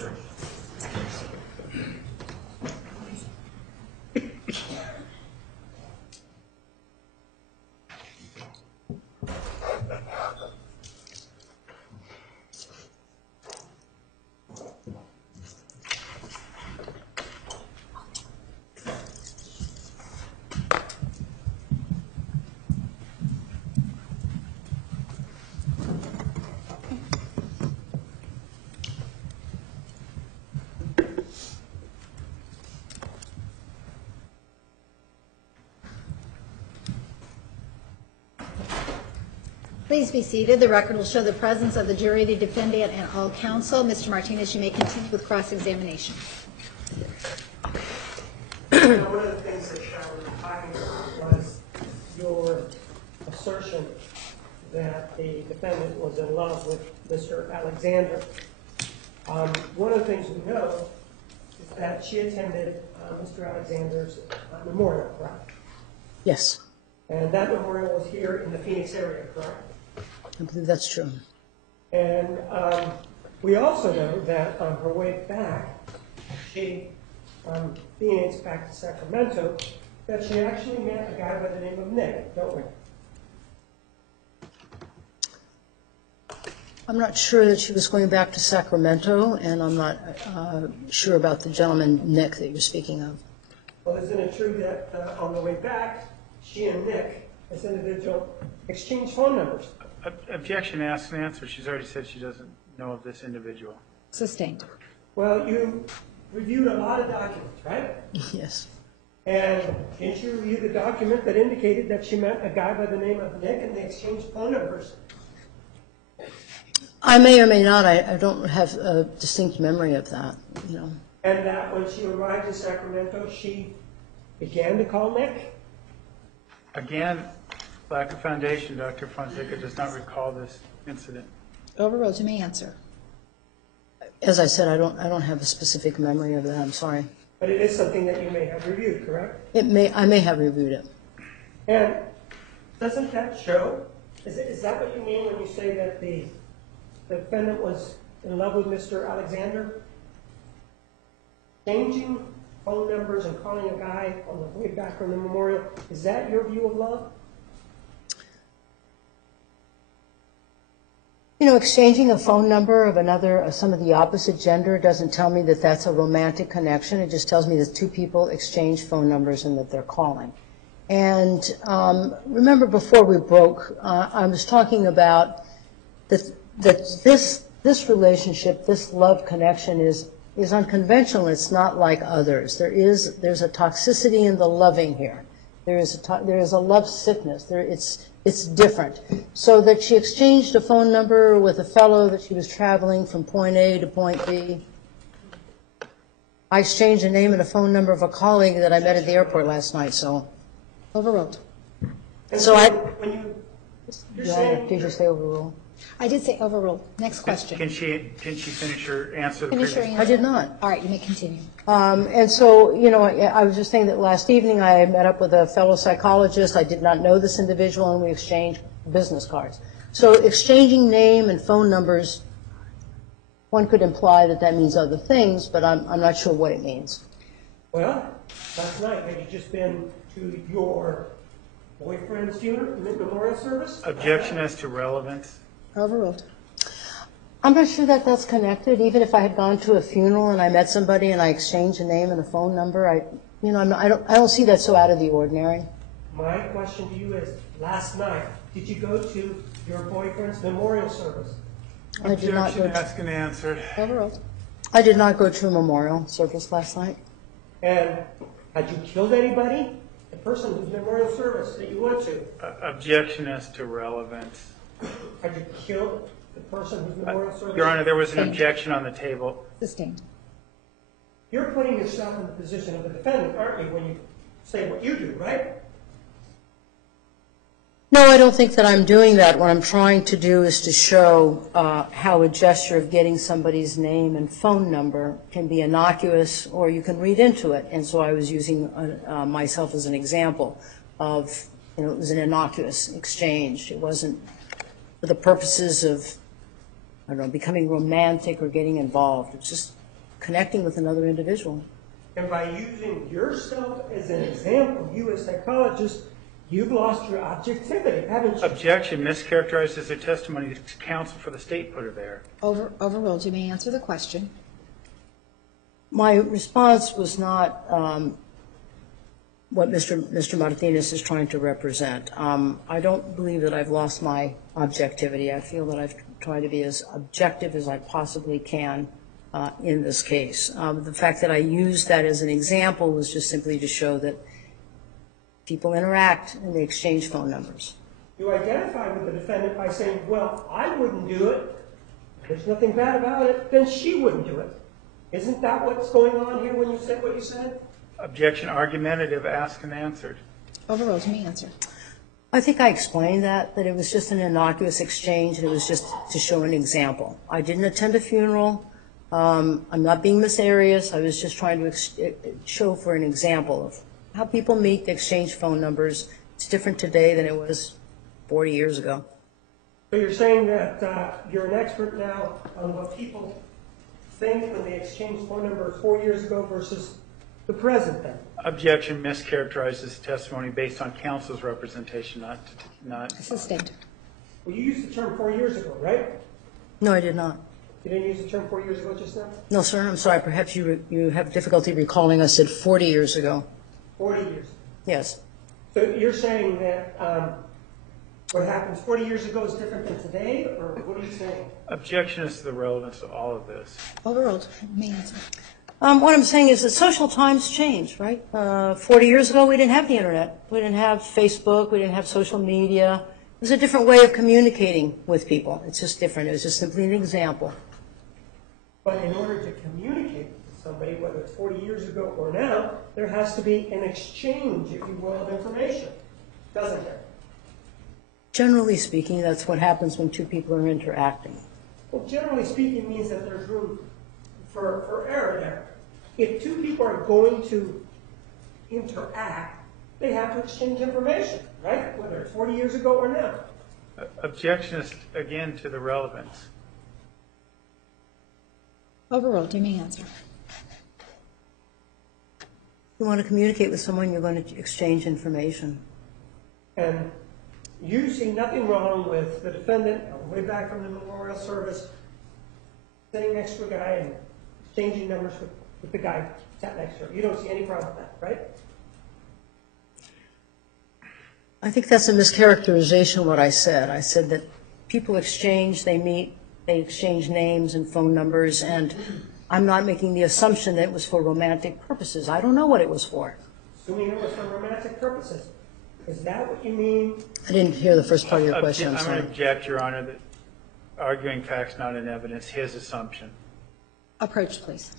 Sure. Please be seated. The record will show the presence of the jury, the defendant, and all counsel. Mr. Martinez, you may continue with cross-examination. One of the things that we were talking about was your assertion that the defendant was in love with Mr. Alexander. One of the things we know is that she attended Mr. Alexander's memorial, correct? Yes, And that memorial was here in the Phoenix area, correct? I believe that's true. And we also know that on her way back, she, from Phoenix back to Sacramento, that she actually met a guy by the name of Nick, don't we? I'm not sure that she was going back to Sacramento, and I'm not sure about the gentleman, Nick, that you're speaking of. Well, isn't it true that on the way back, she and Nick, this individual, exchanged phone numbers? Objection, asked and answered. She's already said she doesn't know of this individual. Sustained. Well, you reviewed a lot of documents, right? Yes. And didn't you review the document that indicated that she met a guy by the name of Nick and they exchanged phone numbers? I may or may not. I don't have a distinct memory of that, you know. And that when she arrived in Sacramento, she began to call Nick? Again, lack of foundation. Dr. Fonseca does not recall this incident. Overruled. You may answer. As I said, I don't have a specific memory of that. I'm sorry. But it is something that you may have reviewed, correct? I may have reviewed it. And doesn't that show? Is that what you mean when you say that the defendant was in love with Mr. Alexander? Changing phone numbers and calling a guy on the way back from the memorial, is that your view of love? You know, exchanging a phone number of some of the opposite gender doesn't tell me that that's a romantic connection. It just tells me that two people exchange phone numbers and that they're calling. And remember before we broke, I was talking about that this relationship, this love connection is unconventional. It's not like others. There's a toxicity in the loving here. There is a love sickness. It's different. So that she exchanged a phone number with a fellow that she was traveling from point A to point B. I exchanged a name and a phone number of a colleague that I met at the airport last night. So overruled. And So when you're saying, did you say overruled? I did say overruled. Next question. Can she finish her answer? Finish your answer. I did not. All right, you may continue. And so, you know, I was just saying that last evening I met up with a fellow psychologist. I did not know this individual, and we exchanged business cards. So exchanging name and phone numbers, one could imply that that means other things, but I'm not sure what it means. well, last night, had you just been to your boyfriend's funeral, memorial service? Objection as to relevance. Overruled. I'm not sure that that's connected. Even if I had gone to a funeral and I met somebody and I exchanged a name and a phone number, I don't see that so out of the ordinary. My question to you is, last night, did you go to your boyfriend's memorial service? I did not Objection, go. asked and answered. Overruled. I did not go to a memorial service last night. And had you killed anybody? The person whose memorial service that you went to, Objection as to relevance. had you killed the person whose memorial service? Your Honor, there was an objection on the table. Sustained. You're putting yourself in the position of the defendant, aren't you, when you say what you do, right? No, I don't think that I'm doing that. What I'm trying to do is to show how a gesture of getting somebody's name and phone number can be innocuous, or you can read into it. And so I was using myself as an example of, you know, it was an innocuous exchange. It wasn't for the purposes of, I don't know, becoming romantic or getting involved. It's just connecting with another individual. And by using yourself as an example, you as psychologist, you've lost your objectivity, haven't you? Objection, mischaracterizes the testimony. Counsel for the state put her there. Overruled. You may answer the question. My response was not what Mr. Martinez is trying to represent. I don't believe that I've lost my objectivity. I feel that I've tried to be as objective as I possibly can in this case. The fact that I used that as an example was just simply to show that people interact and they exchange phone numbers. You identify with the defendant by saying, well, I wouldn't do it. There's nothing bad about it. Then she wouldn't do it. Isn't that what's going on here when you said what you said? Objection, argumentative, asked and answered. Overruled. You may answer. I think I explained that it was just an innocuous exchange and it was just to show an example. I didn't attend a funeral. I'm not being Miss Arias. I was just trying to show for an example of how people meet, they exchange phone numbers. It's different today than it was 40 years ago. So you're saying that you're an expert now on what people think when they exchange phone numbers 4 years ago versus the present then? Objection, mischaracterizes testimony based on counsel's representation, not. Sustained. Well, you used the term 4 years ago, right? No, I did not. You didn't use the term 4 years ago just now? No, sir, I'm sorry. Perhaps you have difficulty recalling I said 40 years ago. 40 years. Yes. So you're saying that what happens 40 years ago is different than today, or what are you saying? Objection is to the relevance of all of this. Overruled. You may answer. What I'm saying is that social times change, right? 40 years ago, we didn't have the internet. We didn't have Facebook. We didn't have social media. It was a different way of communicating with people. It's just different. It was just simply an example. But in order to communicate with somebody, whether it's 40 years ago or now, there has to be an exchange, if you will, of information, doesn't there? Generally speaking, that's what happens when two people are interacting. Well, generally speaking means that there's room for error there. If two people are going to interact, they have to exchange information, right? Whether it's 40 years ago or now. Objection is, again, to the relevance. Overruled. You may answer. You want to communicate with someone, you're going to exchange information. And you see nothing wrong with the defendant, way back from the memorial service, sitting next to a guy and exchanging numbers with the guy sat next to her. You don't see any problem with that, right? I think that's a mischaracterization of what I said. I said that people exchange, they meet, they exchange names and phone numbers, and I'm not making the assumption that it was for romantic purposes. I don't know what it was for. Assuming it was for romantic purposes. Is that what you mean? I didn't hear the first part of your question. I'm I'm sorry. going to object, Your Honor, that arguing facts not in evidence, his assumption. Approach, please.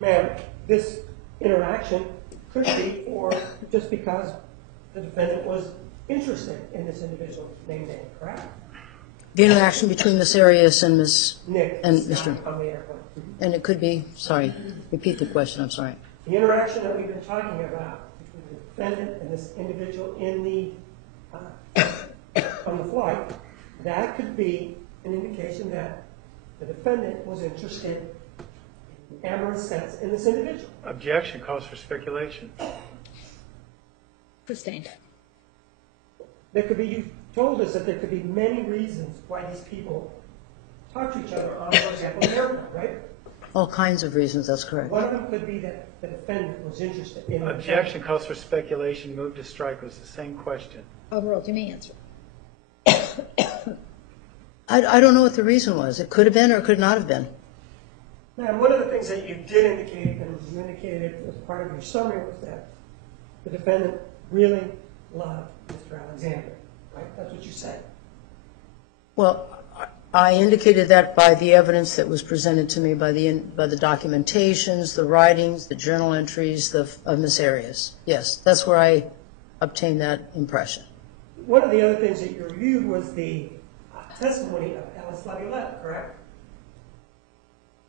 Ma'am, this interaction could be for just because the defendant was interested in this individual named Nick, correct? The interaction between Miss Arias and Miss Nick and is Mr. on the airplane. And it could be, sorry, repeat the question, I'm sorry. The interaction that we've been talking about between the defendant and this individual in the on the flight, that could be an indication that the defendant was interested in amorous sense in this individual. Objection calls for speculation. Sustained. There could be, you told us that there could be many reasons why these people talk to each other on, for example, the airplane, right? All kinds of reasons, that's correct. One of them could be that the defendant was interested in. Objection calls for speculation. Move to strike was the same question. Overruled. You may answer. I don't know what the reason was. It could have been or it could not have been. Now, one of the things that you did indicate, and you indicated as part of your summary, was that the defendant really loved Mr. Alexander, right? That's what you said. Well, I indicated that by the evidence that was presented to me by the documentations, the writings, the journal entries of Miss Arias. Yes, that's where I obtain that impression. One of the other things that you reviewed was the testimony of Alice Laviolette, correct?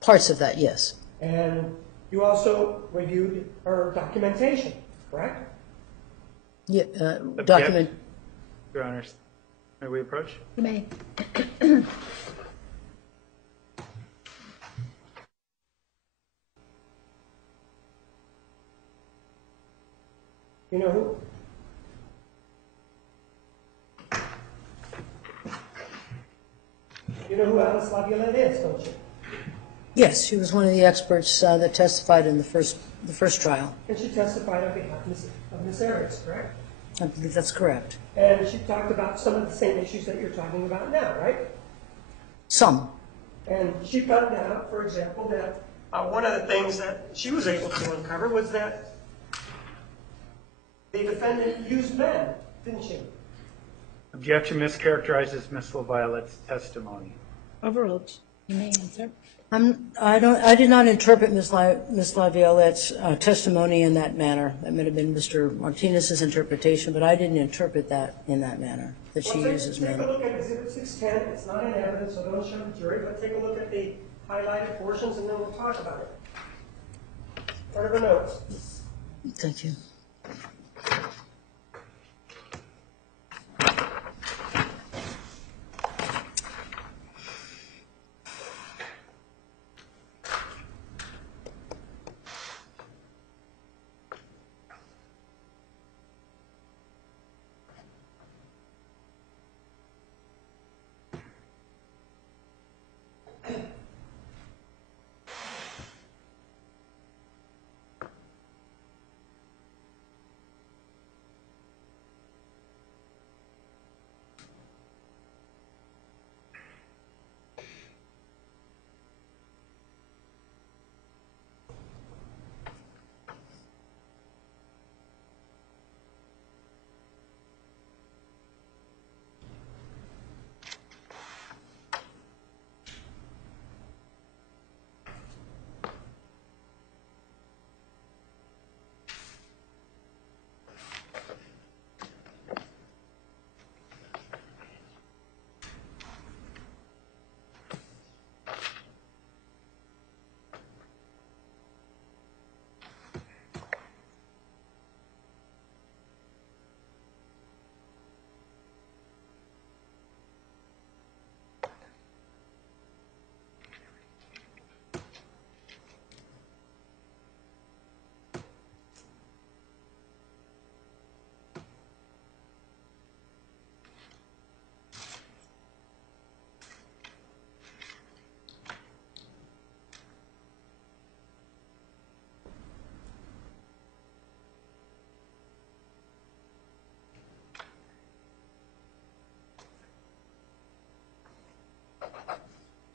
Parts of that, yes. And you also reviewed her documentation, correct? Yeah, Object. document. Your Honors, may we approach? You may. You know who? You know who Alice Laviolette is, don't you? Yes, she was one of the experts that testified in the first trial. And she testified on behalf of Miss Arias, correct? I believe that's correct. And she talked about some of the same issues that you're talking about now, right? Some. And she found out, for example, that one of the things that she was able to uncover was that the defendant used men, didn't she? Objection mischaracterizes Ms. LaViolette's testimony. Overruled. You may answer. I did not interpret Ms. Laviolette's testimony in that manner. That may have been Mr. Martinez's interpretation, but I didn't interpret that in that manner, that she uses Take a men. look at Exhibit 610. It's not in evidence, so don't show the jury, but take a look at the highlighted portions, and then we'll talk about it. Part of the notes. Thank you.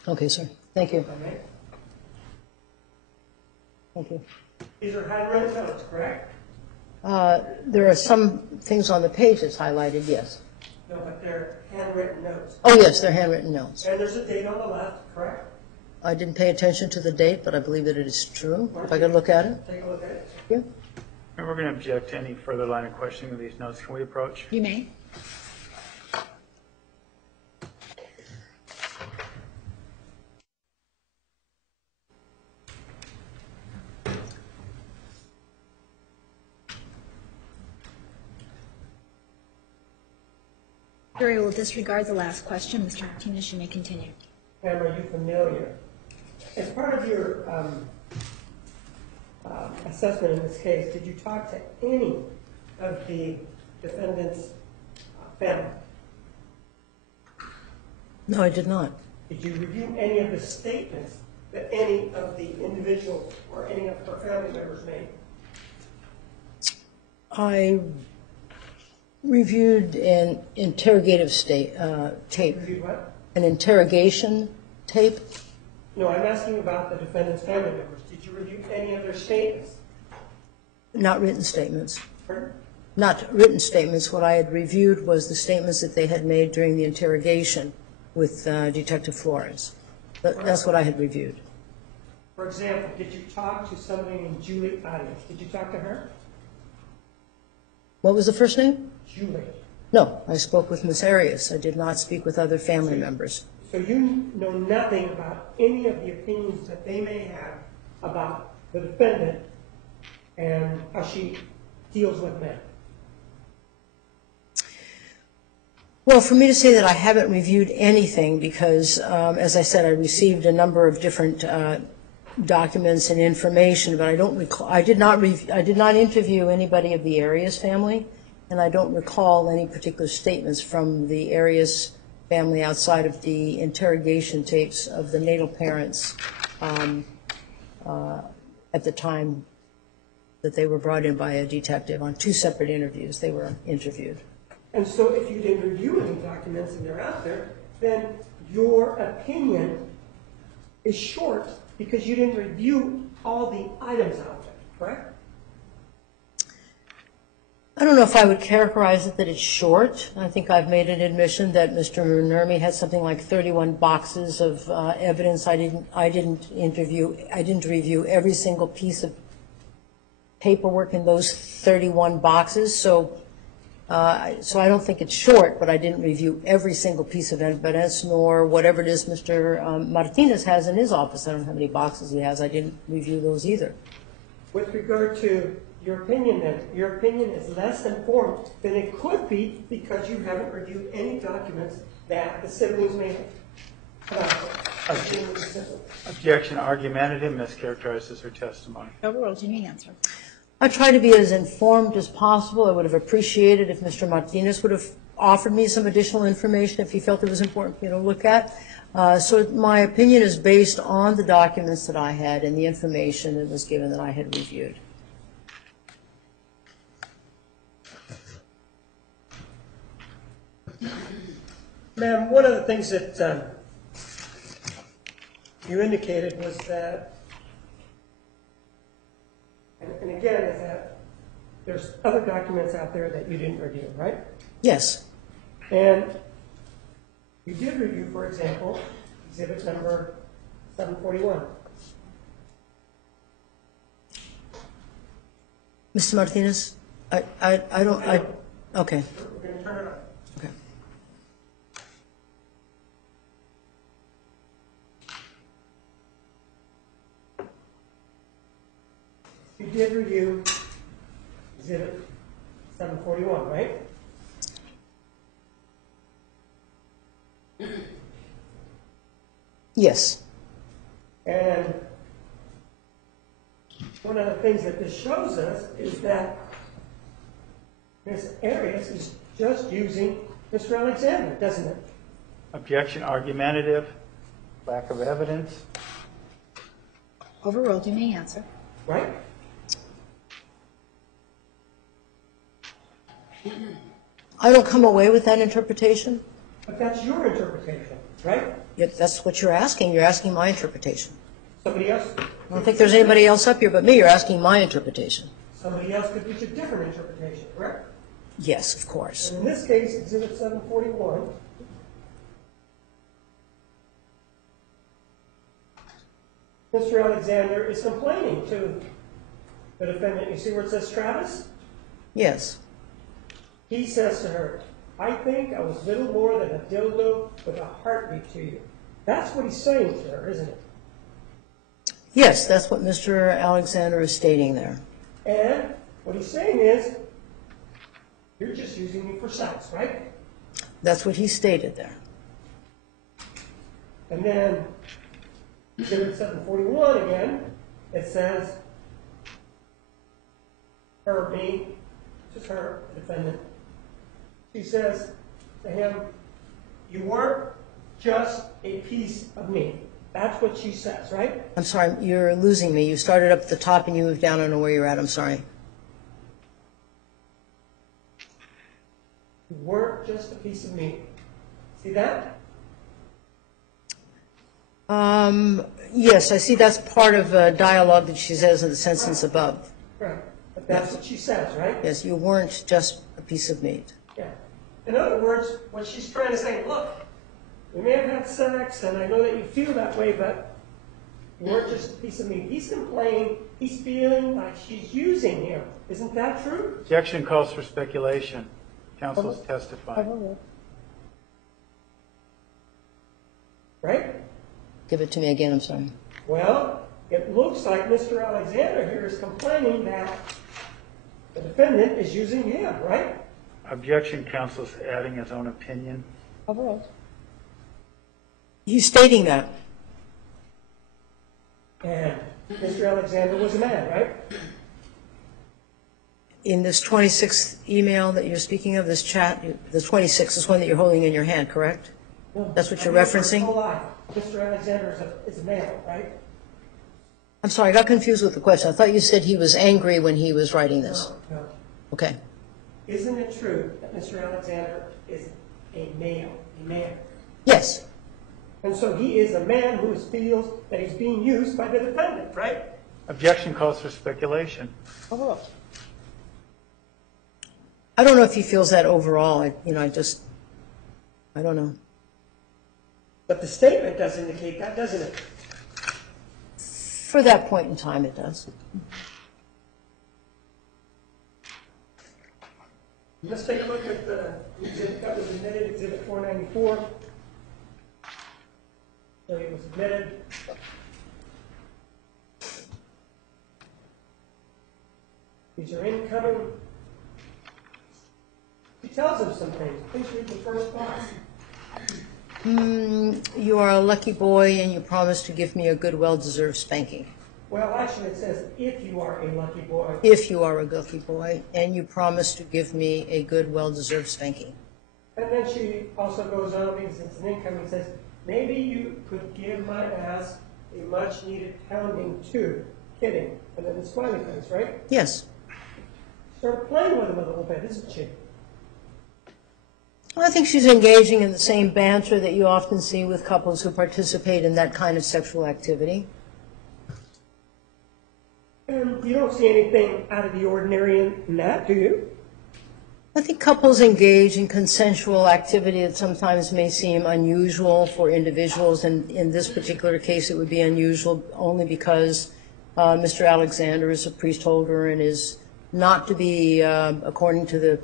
Okay, sir. Thank you. Thank you. These are handwritten notes, correct? There are some things on the page that's highlighted, yes. No, but they're handwritten notes. Oh, yes, they're handwritten notes. And there's a date on the left, correct? I didn't pay attention to the date, but I believe that it is true. If I could look at it. Take a look at it. Yeah. And we're going to object to any further line of questioning of these notes. Can we approach? You may. Jury will disregard the last question. Mr. Martinez, you may continue. Pam, are you familiar? As part of your assessment in this case, did you talk to any of the defendant's family? No, I did not. Did you review any of the statements that any of the individuals or any of her family members made? I reviewed an interrogative tape. Reviewed what? An interrogation tape? No, I'm asking about the defendant's family members. Did you review any of their statements? Not written statements. Pardon? Not written statements. What I had reviewed was the statements that they had made during the interrogation with Detective Flores. That's what I had reviewed. For example, did you talk to somebody named Jodi Arias? Did you talk to her? What was the first name? Julie. No, I spoke with Ms. Arias. I did not speak with other family members. So you know nothing about any of the opinions that they may have about the defendant and how she deals with men? Well, for me to say that I haven't reviewed anything because, as I said, I received a number of different documents and information, but I don't recall. I did not interview anybody of the Arias family, and I don't recall any particular statements from the Arias family outside of the interrogation tapes of the natal parents at the time that they were brought in by a detective. On 2 separate interviews, they were interviewed. And so if you didn't review any documents and they're out there, then your opinion is short because you didn't review all the items out there, correct? I don't know if I would characterize it that it's short. I think I've made an admission that Mr. Nurmi had something like 31 boxes of evidence. I didn't review every single piece of paperwork in those 31 boxes. So I don't think it's short, but I didn't review every single piece of evidence, nor whatever it is Mr. Martinez has in his office. I don't know how many boxes he has. I didn't review those either. With regard to your opinion, then, your opinion is less informed than it could be because you haven't reviewed any documents that the siblings may have. Objection. Argumentative. Mischaracterizes her testimony. Overruled. You may answer. I try to be as informed as possible. I would have appreciated if Mr. Martinez would have offered me some additional information if he felt it was important for me to look at. So my opinion is based on the documents that I had and the information that was given that I had reviewed. Ma'am, one of the things that you indicated was that, and again, is that there's other documents out there that you didn't review, right? Yes. And you did review, for example, exhibit number 741. Mr. Martinez, okay. We're going to turn it on. Okay. You did review exhibit 741, right? Yes. And one of the things that this shows us is that Ms. Arias is just using Mr. Alexander, doesn't it? Objection. Argumentative. Lack of evidence. Overruled. You may answer. Right? I don't come away with that interpretation. But that's your interpretation, right? Yet that's what you're asking. You're asking my interpretation. Somebody else? I don't think there's anybody else up here but me. You're asking my interpretation. Somebody else could reach a different interpretation, correct? Yes, of course. And in this case, exhibit 741, Mr. Alexander is complaining to the defendant. You see where it says Travis? Yes. He says to her, I think I was little more than a dildo with a heartbeat to you. That's what he's saying to her, isn't it? Yes, that's what Mr. Alexander is stating there. And what he's saying is, you're just using me for sex, right? That's what he stated there. And then, exhibit 741 again, it says, her, me, just her, the defendant. She says to him, you weren't just a piece of me. That's what she says, right? I'm sorry, you're losing me. You started up at the top and you moved down. I don't know where you're at. I'm sorry. You weren't just a piece of me. See that? Yes, I see that's part of a dialogue that she says in the sentence above. Right. But that's what she says, right? Yes, you weren't just a piece of meat. Yeah. In other words, what she's trying to say, look, we may have had sex, and I know that you feel that way, but You weren't just a piece of meat. He's complaining he's feeling like she's using him. Isn't that true? Objection calls for speculation. Counsel is testifying. Right? Give it to me again, I'm sorry. Well, it looks like Mr. Alexander here is complaining that the defendant is using him, right? Objection, counsel is adding his own opinion. He's stating that. And Mr. Alexander was a man, right? In this 26th email that you're speaking of, this chat, the 26th is one that you're holding in your hand, correct? No, That's what you're I remember referencing? his whole life. Mr. Alexander is a male, right? I'm sorry, I got confused with the question. I thought you said he was angry when he was writing this. No. Okay. Isn't it true that Mr. Alexander is a male, a man? Yes. And so he is a man who feels that he's being used by the defendant, right? Objection calls for speculation. I don't know if he feels that overall. I don't know. But the statement does indicate that, doesn't it? For that point in time, it does. Let's take a look at the exhibit that was admitted, Exhibit 494. So it was admitted. These are incoming. He tells him some things. Please read the first clause. You are a lucky boy and you promise to give me a good, well-deserved spanking. Well, actually it says, if you are a lucky boy. If you are a lucky boy and you promise to give me a good, well-deserved spanking. And then she also goes on, because it's an incoming, says, maybe you could give my ass a much-needed pounding too. Kidding. And then the smiley face, right? Yes. Sort of playing with him a little bit, isn't she? Well, I think she's engaging in the same banter that you often see with couples who participate in that kind of sexual activity. And you don't see anything out of the ordinary in that, do you? I think couples engage in consensual activity that sometimes may seem unusual for individuals, and in this particular case it would be unusual only because Mr. Alexander is a priest holder and is not to be, according to the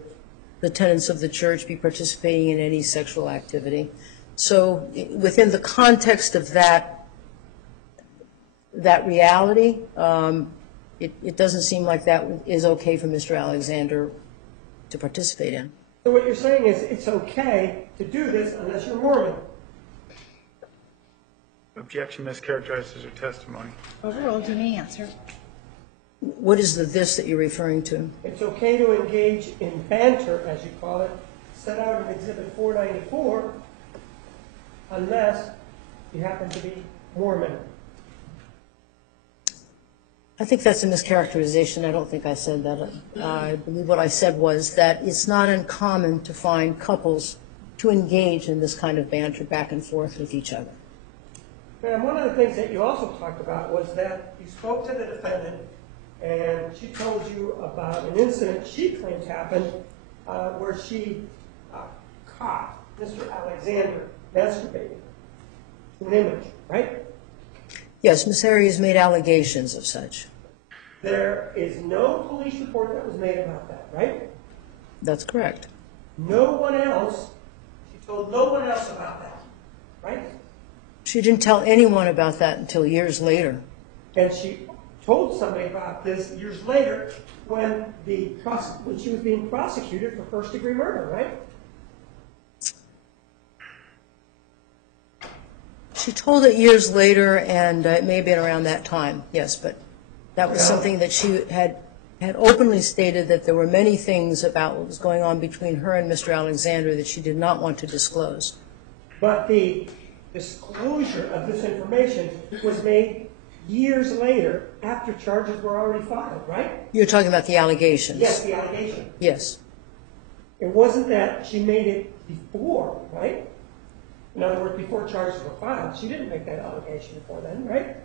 tenets of the church, be participating in any sexual activity. So within the context of that reality, it doesn't seem like that is okay for Mr. Alexander to participate in. So what you're saying is it's okay to do this unless you're Mormon. Objection mischaracterizes her testimony. Overruled. You may answer. What is the this that you're referring to? It's okay to engage in banter, as you call it, set out in Exhibit 494, unless you happen to be Mormon. I think that's a mischaracterization. I don't think I said that. I believe what I said was that it's not uncommon to find couples to engage in this kind of banter back and forth with each other. And one of the things that you also talked about was that you spoke to the defendant and she told you about an incident she claims happened where she caught Mr. Alexander masturbating to an image, right? Yes, Ms. Arias made allegations of such. There is no police report that was made about that, right? That's correct. No one else, she told no one else about that, right? She didn't tell anyone about that until years later. And she told somebody about this years later when she was being prosecuted for first-degree murder, right? She told it years later, and it may have been around that time, yes, but that was something that she had openly stated, that there were many things about what was going on between her and Mr. Alexander that she did not want to disclose. But the disclosure of this information was made years later after charges were already filed, right? You're talking about the allegations? Yes, the allegation. Yes. It wasn't that she made it before, right? In other words, before charges were filed. She didn't make that allegation before then, right?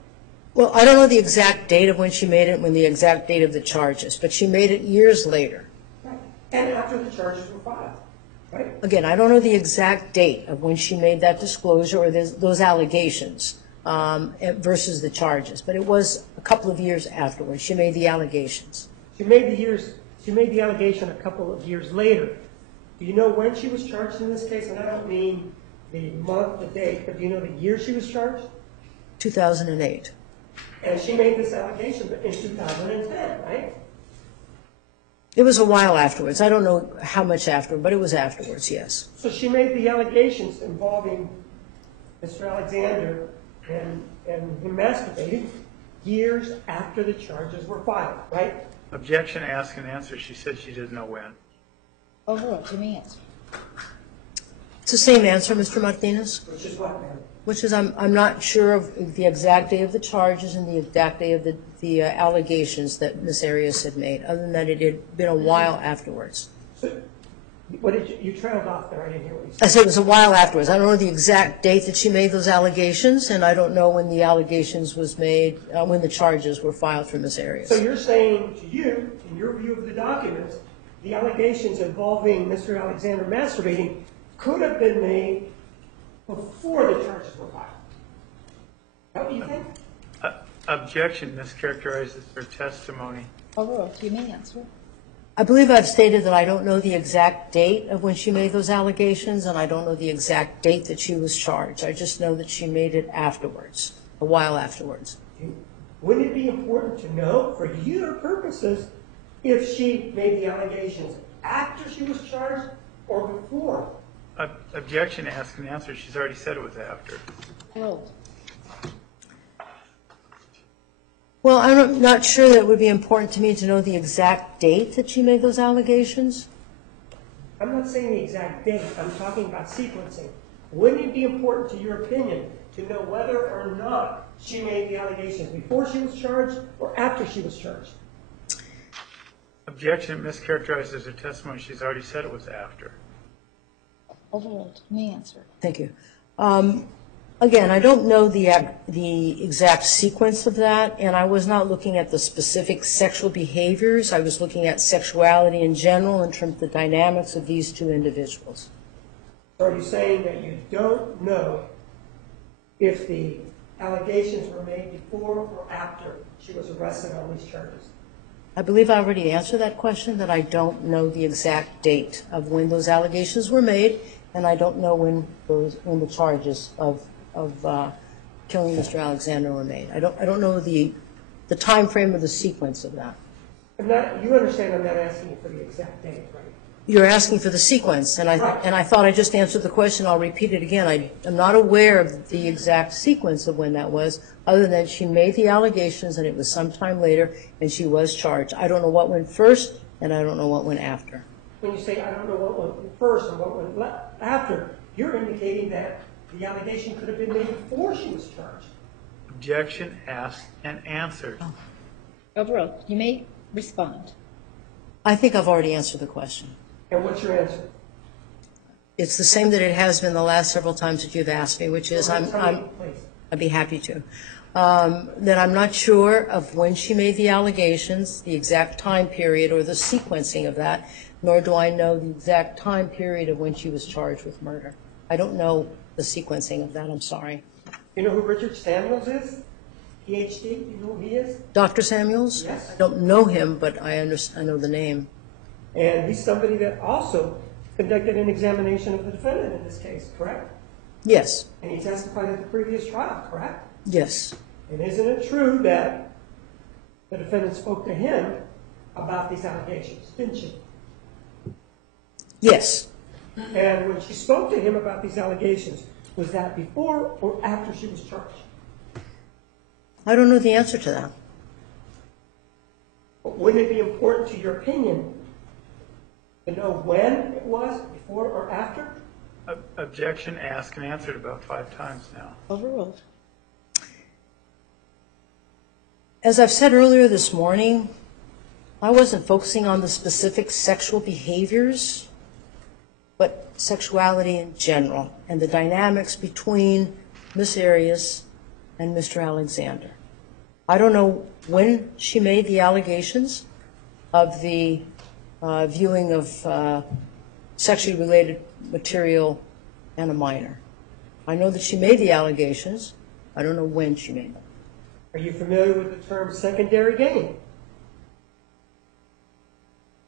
Well, I don't know the exact date of when she made it, when the exact date of the charges, but she made it years later. Right. And after the charges were filed, right? Again, I don't know the exact date of when she made that disclosure or those allegations, versus the charges. But it was a couple of years afterwards. She made the allegations. She made the allegation a couple of years later. Do you know when she was charged in this case? And I don't mean the month, the date, but do you know the year she was charged? 2008. And she made this allegation in 2010, right? It was a while afterwards. I don't know how much after, but it was afterwards, yes. So she made the allegations involving Mr. Alexander and him masturbating years after the charges were filed, right? Objection, ask and answer. She said she didn't know when. Overruled. You may answer. It's the same answer, Mr. Martinez, Which is what, ma'am? which is I'm not sure of the exact day of the charges and the exact day of the allegations that Ms. Arias had made, other than that it had been a while afterwards. So, what did you trailed off there? I didn't hear what you I said. said it was a while afterwards. I don't know the exact date that she made those allegations, and I don't know when the allegations was made, when the charges were filed for Ms. Arias. So you're saying to you, in your view of the documents, the allegations involving Mr. Alexander masturbating could have been made before the charges were filed. Is that what you think? Objection, mischaracterizes her testimony. Overruled. You may answer. I believe I've stated that I don't know the exact date of when she made those allegations, and I don't know the exact date that she was charged. I just know that she made it afterwards, a while afterwards. Wouldn't it be important to know, for your purposes, if she made the allegations after she was charged or before? Objection, ask and answer. She's already said it was after. Overruled. Well, I'm not sure that it would be important to me to know the exact date that she made those allegations. I'm not saying the exact date. I'm talking about sequencing. Wouldn't it be important, to your opinion, to know whether or not she made the allegations before she was charged or after she was charged? Objection, mischaracterizes her testimony. She's already said it was after. Overruled. You may answer. Thank you. Again, I don't know the exact sequence of that, and I was not looking at the specific sexual behaviors. I was looking at sexuality in general in terms of the dynamics of these two individuals. So are you saying that you don't know if the allegations were made before or after she was arrested on these charges? I believe I already answered that question, that I don't know the exact date of when those allegations were made, and I don't know when the charges of killing Mr. Alexander were made. I don't know the time frame or the sequence of that. You understand I'm not asking you for the exact date, right? You're asking for the sequence, and I thought I just answered the question. I'll repeat it again. I'm not aware of the exact sequence of when that was, other than she made the allegations and it was sometime later and she was charged. I don't know what went first and I don't know what went after. When you say I don't know what went first and what went after, you're indicating that the allegation could have been made before she was charged. Objection, asked and answered. Overruled. You may respond. I think I've already answered the question. And what's your answer? It's the same that it has been the last several times that you've asked me, which is Tell me, please. I'd be happy to. That I'm not sure of when she made the allegations, the exact time period or the sequencing of that, nor do I know the exact time period of when she was charged with murder. I don't know the sequencing of that. I'm sorry. You know who Richard Samuels is? PhD? You know who he is? Dr. Samuels? Yes. I don't know him, but I know the name. And he's somebody that also conducted an examination of the defendant in this case, correct? Yes. And he testified at the previous trial, correct? Yes. And isn't it true that the defendant spoke to him about these allegations, didn't she? Yes. And when she spoke to him about these allegations, was that before or after she was charged? I don't know the answer to that. But wouldn't it be important to your opinion to know when it was, before or after? Objection, asked and answered about 5 times now. Overruled. As I've said earlier this morning, I wasn't focusing on the specific sexual behaviors, but sexuality in general and the dynamics between Ms. Arias and Mr. Alexander. I don't know when she made the allegations of the viewing of sexually related material and a minor. I know that she made the allegations, I don't know when she made them. Are you familiar with the term secondary gain?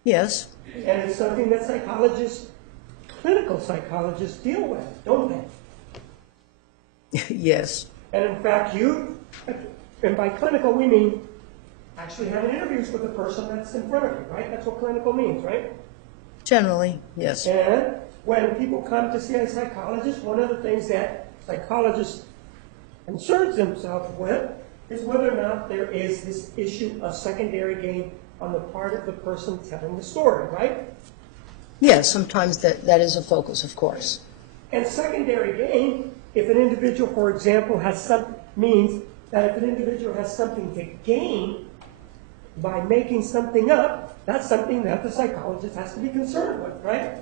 Yes. And it's something that psychologists, clinical psychologists deal with, don't they? Yes. And in fact, and by clinical we mean actually having interviews with the person that's in front of you, right? That's what clinical means, right? Generally, yes. And when people come to see a psychologist, one of the things that psychologists concerns themselves with is whether or not there is this issue of secondary gain on the part of the person telling the story, right? Yes, sometimes that is a focus, of course. And secondary gain, if an individual, for example, means that if an individual has something to gain by making something up, that's something that the psychologist has to be concerned with, right?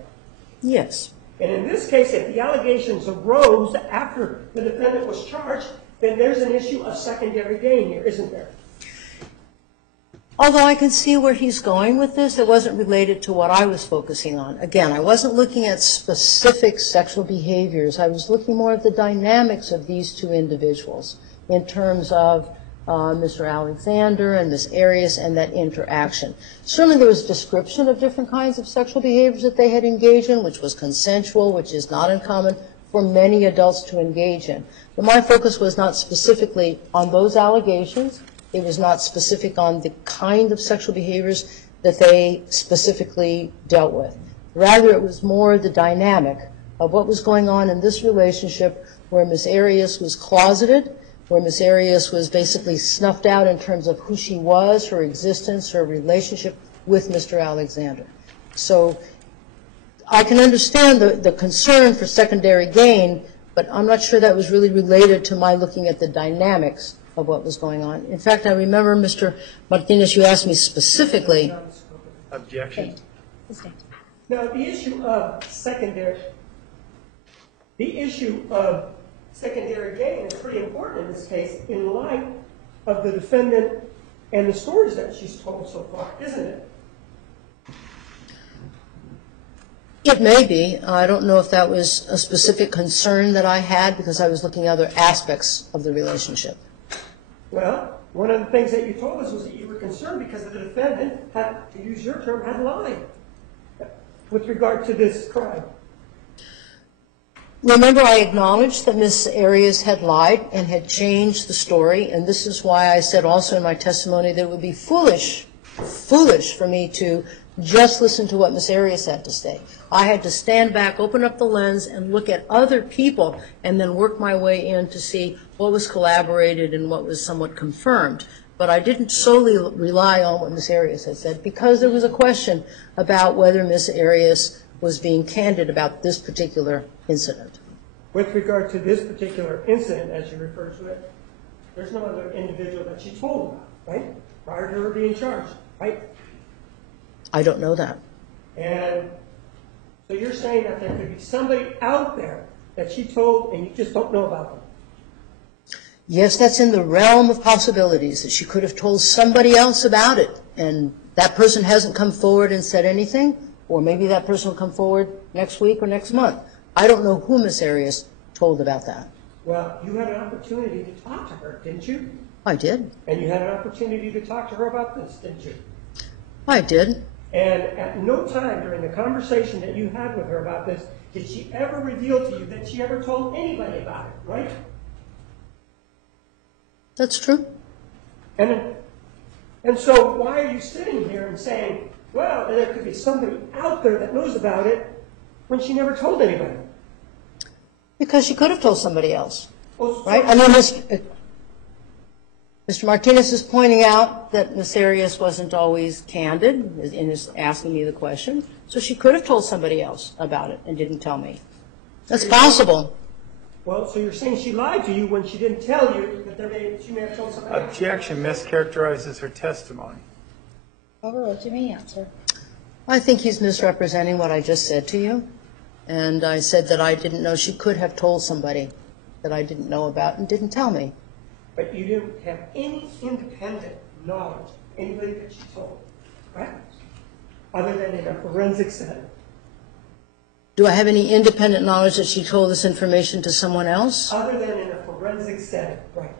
Yes. And in this case, if the allegations arose after the defendant was charged, then there's an issue of secondary gain here, isn't there? Although I can see where he's going with this, it wasn't related to what I was focusing on. Again, I wasn't looking at specific sexual behaviors. I was looking more at the dynamics of these two individuals in terms of Mr. Alexander and Miss Arias and that interaction. Certainly there was a description of different kinds of sexual behaviors that they had engaged in, which was consensual, which is not uncommon for many adults to engage in. But my focus was not specifically on those allegations. It was not specific on the kind of sexual behaviors that they specifically dealt with. Rather, it was more the dynamic of what was going on in this relationship where Miss Arias was closeted, where Miss Arias was basically snuffed out in terms of who she was, her existence, her relationship with Mr. Alexander. So I can understand the concern for secondary gain, but I'm not sure that was really related to my looking at the dynamics of what was going on. In fact, I remember, Mr. Martinez, you asked me specifically. Objection. Now, the issue of secondary gain is pretty important in this case in light of the defendant and the stories that she's told so far, isn't it? It may be. I don't know if that was a specific concern that I had because I was looking at other aspects of the relationship. Well, one of the things that you told us was that you were concerned because the defendant had, to use your term, had lied with regard to this crime. Remember, I acknowledged that Miss Arias had lied and had changed the story, and this is why I said also in my testimony that it would be foolish for me to just listen to what Miss Arias had to say. I had to stand back, open up the lens, and look at other people, and then work my way in to see what was collaborated and what was somewhat confirmed. But I didn't solely rely on what Miss Arias had said because there was a question about whether Miss Arias was being candid about this particular incident. With regard to this particular incident, as you refer to it, there's no other individual that she told about, right? Prior to her being charged, right? I don't know that. And so you're saying that there could be somebody out there that she told and you just don't know about them? Yes, that's in the realm of possibilities, that she could have told somebody else about it, and that person hasn't come forward and said anything, or maybe that person will come forward next week or next month. I don't know who Miss Arias told about that. Well, you had an opportunity to talk to her, didn't you? I did. And you had an opportunity to talk to her about this, didn't you? I did. And at no time during the conversation that you had with her about this did she ever reveal to you that she ever told anybody about it, right? That's true. And so why are you sitting here and saying, well, there could be somebody out there that knows about it when she never told anybody? Because she could have told somebody else, Well, right? I mean, Mr. Martinez is pointing out that Miss Arias wasn't always candid in his asking me the question, so she could have told somebody else about it and didn't tell me. That's possible. Well, so you're saying she lied to you when she didn't tell you that she may have told somebody else? Objection mischaracterizes her testimony. Overruled. You may answer. I think he's misrepresenting what I just said to you, and I said that I didn't know she could have told somebody that I didn't know about and didn't tell me. But you didn't have any independent knowledge of anybody that she told, right? Other than in a forensic setting. Do I have any independent knowledge that she told this information to someone else? Other than in a forensic forensic setting, right?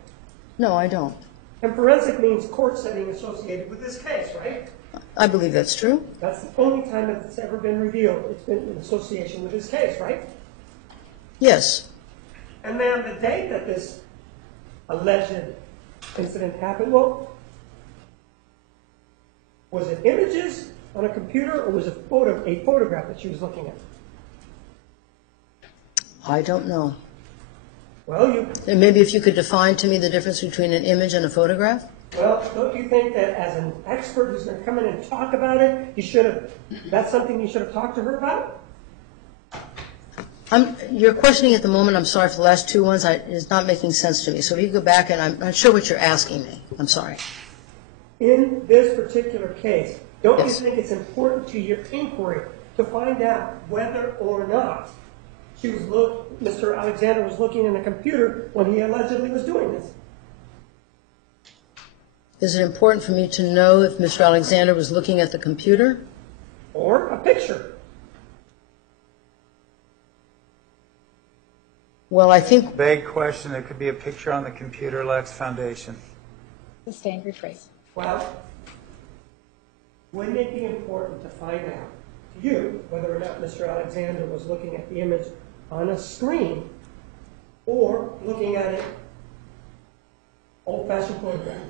No, I don't. And forensic means court setting associated with this case, right? I believe that's true. That's the only time that it's ever been revealed. It's been in association with this case, right? Yes. And then the date that this alleged incident happened, well, was it images on a computer or was it a photograph that she was looking at? I don't know. Well, And maybe if you could define to me the difference between an image and a photograph? well, don't you think that as an expert who's going to come in and talk about it, that's something you should have talked to her about? You're questioning at the moment, I'm sorry, for the last two ones, it's not making sense to me. So if you go back, and I'm not sure what you're asking me. I'm sorry. In this particular case, don't Yes. you think it's important to your inquiry to find out whether or not Mr. Alexander was looking in a computer when he allegedly was doing this? Is it important for me to know if Mr. Alexander was looking at the computer? Or a picture? Well, I think Vague question, there could be a picture on the computer, lacks foundation. Sustained rephrase. Well, wouldn't it be important to find out to you whether or not Mr. Alexander was looking at the image on a screen or looking at it old-fashioned photograph?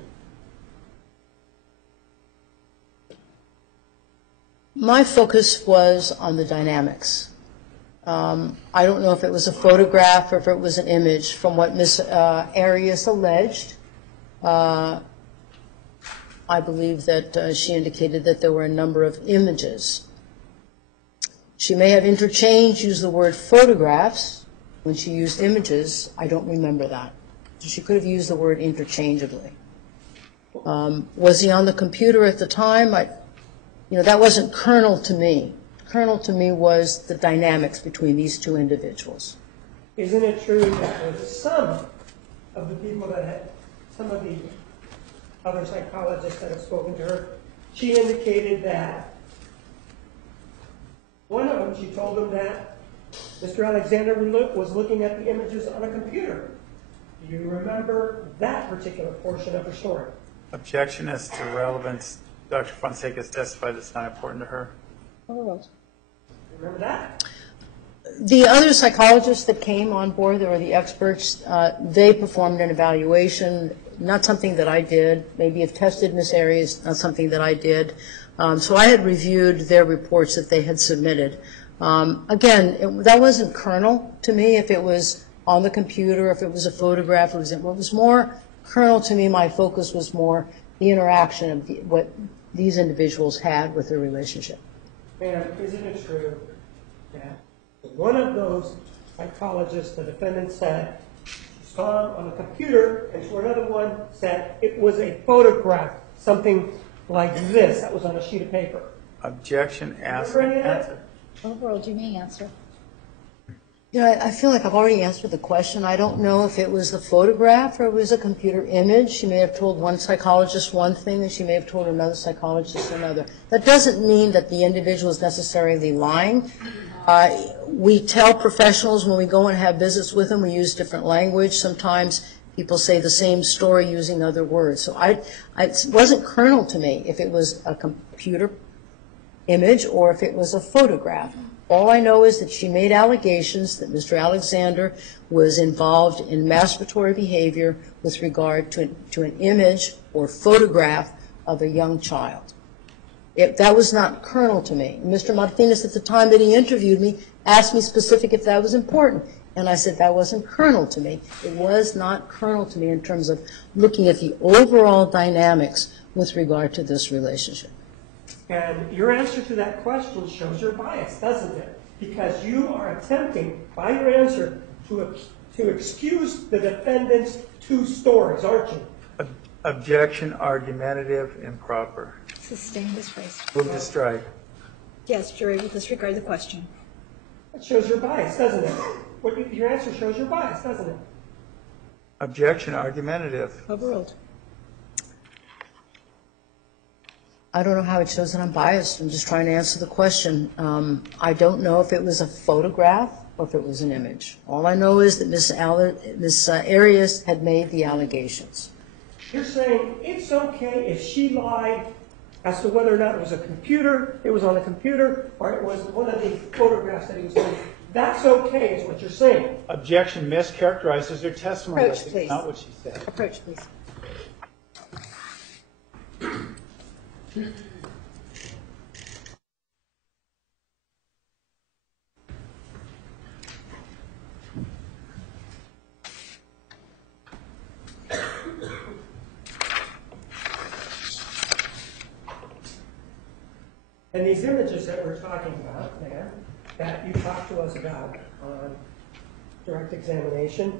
my focus was on the dynamics. I don't know if it was a photograph or if it was an image. From what Ms. Arias alleged, I believe that she indicated that there were a number of images. She may have used the word photographs when she used images. I don't remember that. She could have used the word interchangeably. Was he on the computer at the time? That wasn't kernel to me. Kernel to me was the dynamics between these two individuals. Isn't it true that with some of the people some of the other psychologists that have spoken to her, she indicated that one of them, she told them that Mr. Alexander was looking at the images on a computer. Do you remember that particular portion of her story? Objection as to relevance. Dr. Fonseca has testified it's not important to her. Overruled. Remember that? The other psychologists that came on board, or the experts, they performed an evaluation, not something that I did. Maybe have tested Ms. Arias, not something that I did. So I had reviewed their reports that they had submitted. Again, that wasn't kernel to me if it was on the computer, if it was a photograph. It was more kernel to me. My focus was more the interaction of what these individuals had with their relationship. And isn't it true that one of those psychologists, the defendant said, she saw him on a computer, and to another one said it was a photograph, something like this that was on a sheet of paper? Objection asked. Remember any of that? Answer. Overruled. You may answer. I feel like I've already answered the question. I don't know if it was a photograph or it was a computer image. She may have told one psychologist one thing and she may have told another psychologist another. That doesn't mean that the individual is necessarily lying. We tell professionals when we go and have visits with them, we use different language. Sometimes people say the same story using other words. So it wasn't kernel to me if it was a computer image or if it was a photograph. All I know is that she made allegations that Mr. Alexander was involved in masturbatory behavior with regard to an image or photograph of a young child. That was not kernel to me. Mr. Martinez, at the time that he interviewed me, asked me specific if that was important. And I said that wasn't kernel to me. It was not kernel to me in terms of looking at the overall dynamics with regard to this relationship. And your answer to that question shows your bias, doesn't it? Because you are attempting, by your answer, to excuse the defendant's two stories, aren't you? Objection, argumentative, improper. Sustained this phrase. Move to strike. Yes, jury will disregard the question. That shows your bias, doesn't it? Your answer shows your bias, doesn't it? Objection, argumentative. Overruled. I don't know how it shows that I'm biased. I'm just trying to answer the question. I don't know if it was a photograph or if it was an image. All I know is that Ms. Arias had made the allegations. You're saying it's okay if she lied as to whether or not it was it was on a computer, or it was one of the photographs that he was doing. That's okay, is what you're saying. Objection mischaracterizes her testimony. Approach, That's please. not what she said. Approach, please. And these images that we're talking about there, that you talked to us about on direct examination,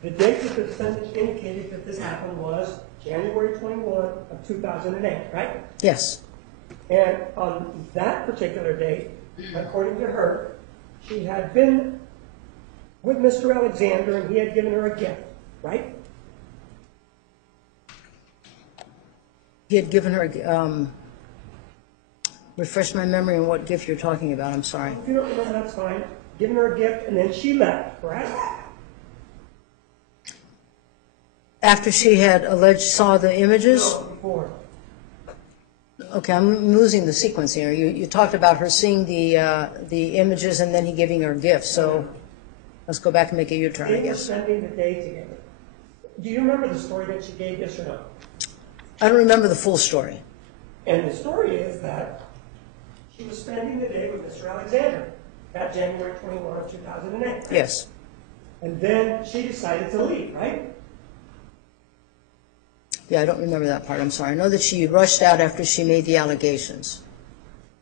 the date that the defendant indicated that this happened was January 21 of 2008, right? Yes. And on that particular date, according to her, she had been with Mr. Alexander and he had given her a gift, right? He had given her, refresh my memory on what gift you're talking about, I'm sorry. If you don't remember, that's fine. Given her a gift and then she left, correct? After she had saw the images? No, before. Okay, I'm losing the sequence here. You talked about her seeing the images and then he giving her gifts, so let's go back and make a U-turn, I They were guess. spending the day together. Do you remember the story that she gave, yes or no? I don't remember the full story. And the story is that she was spending the day with Mr. Alexander that January 21 of 2008. Yes. And then she decided to leave, right? Yeah, I don't remember that part, I'm sorry. I know that she rushed out after she made the allegations.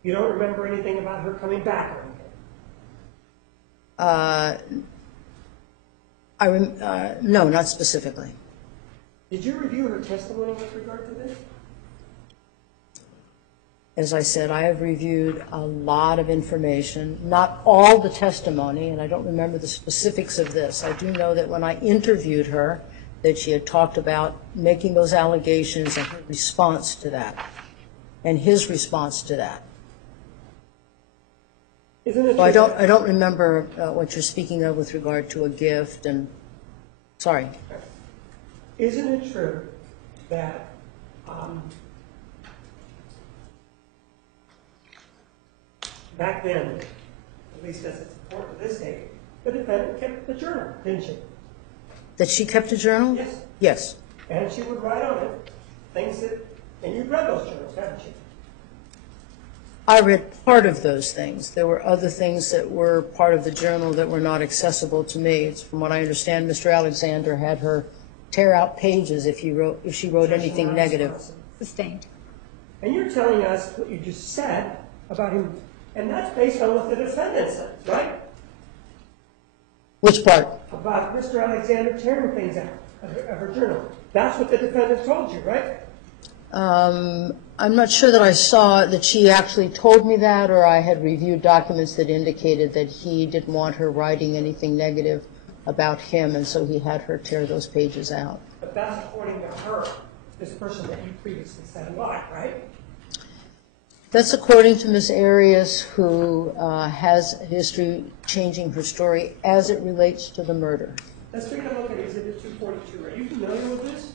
You don't remember anything about her coming back or anything? No, not specifically. Did you review her testimony with regard to this? As I said, I have reviewed a lot of information, not all the testimony, and I don't remember the specifics of this. I do know that when I interviewed her, that she had talked about making those allegations and her response to that, and his response to that. Isn't it So true I don't remember what you're speaking of with regard to a gift, and, sorry. Isn't it true that back then, at least as it's important to this day, the defendant kept the journal, didn't she? That she kept a journal? Yes. Yes. And she would write on it things that, and you've read those journals, haven't you? I read part of those things. There were other things that were part of the journal that were not accessible to me. It's, from what I understand, Mr. Alexander had her tear out pages if she wrote anything negative. Sustained. And you're telling us what you just said about him, and that's based on what the defendant said, right? Which part? About Mr. Alexander tearing things out of her journal. That's what the defendant told you, right? I'm not sure that I saw that she actually told me that, or I had reviewed documents that indicated that he didn't want her writing anything negative about him, and so he had her tear those pages out. But that's according to her, this person that you previously said lied, right? That's according to Ms. Arias, who has a history changing her story as it relates to the murder. Let's take a look at Exhibit 242. Are you familiar with this?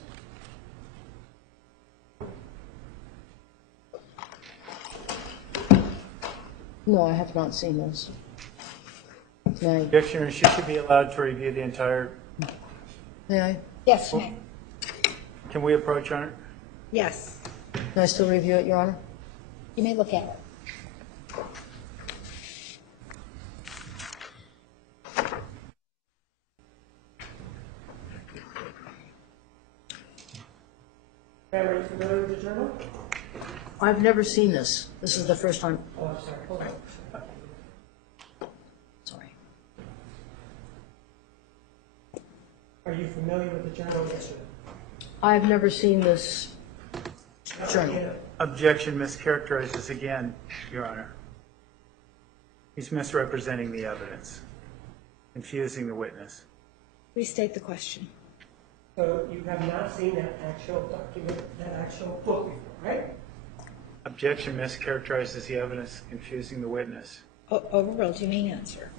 No, I have not seen this. May I? Commissioner, she should be allowed to review the entire. May I? Yes, ma'am. Can we approach her? Yes. Can I still review it, Your Honor? You may look at it. Ma'am, are you familiar with the journal? I've never seen this. This is the first time. Oh, I'm sorry. Hold on. Sorry. Are you familiar with the journal, yes or no? I've never seen this journal. Objection mischaracterizes again, Your Honor. He's misrepresenting the evidence, confusing the witness. Restate the question. So you have not seen that actual document, that actual book before, right? Objection mischaracterizes the evidence, confusing the witness. Overruled. You may answer.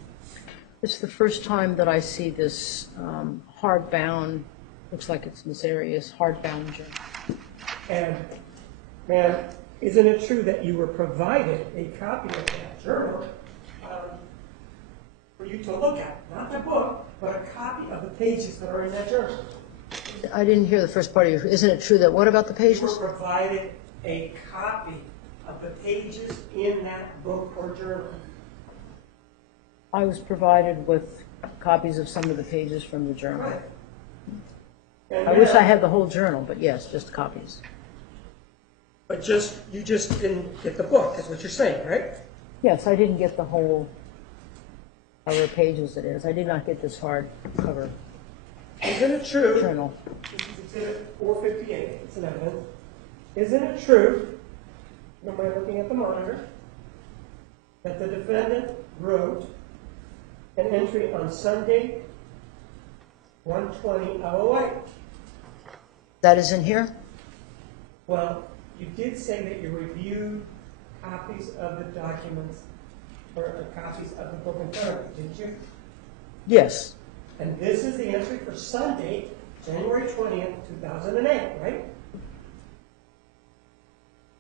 It's the first time that I see this hardbound, looks like it's Miss Arias, hardbound journal. And, ma'am, isn't it true that you were provided a copy of that journal for you to look at? Not the book, but a copy of the pages that are in that journal. I didn't hear the first part of you. Isn't it true that, what about the You pages? were provided a copy of the pages in that book or journal. I was provided with copies of some of the pages from the journal. Right. And I wish now- I had the whole journal, but yes, just copies. But you just didn't get the book, is what you're saying, right? Yes, I didn't get the whole however pages it is. I did not get this hardcover Isn't it true? journal. This is exhibit 458, it's an evidence. Isn't it true, am I looking at the monitor, that the defendant wrote an entry on Sunday, 1/20/08? That is in here? Well, you did say that you reviewed copies of the documents, or copies of the book in front of you, didn't you? Yes. And this is the entry for Sunday, January 20th, 2008, right?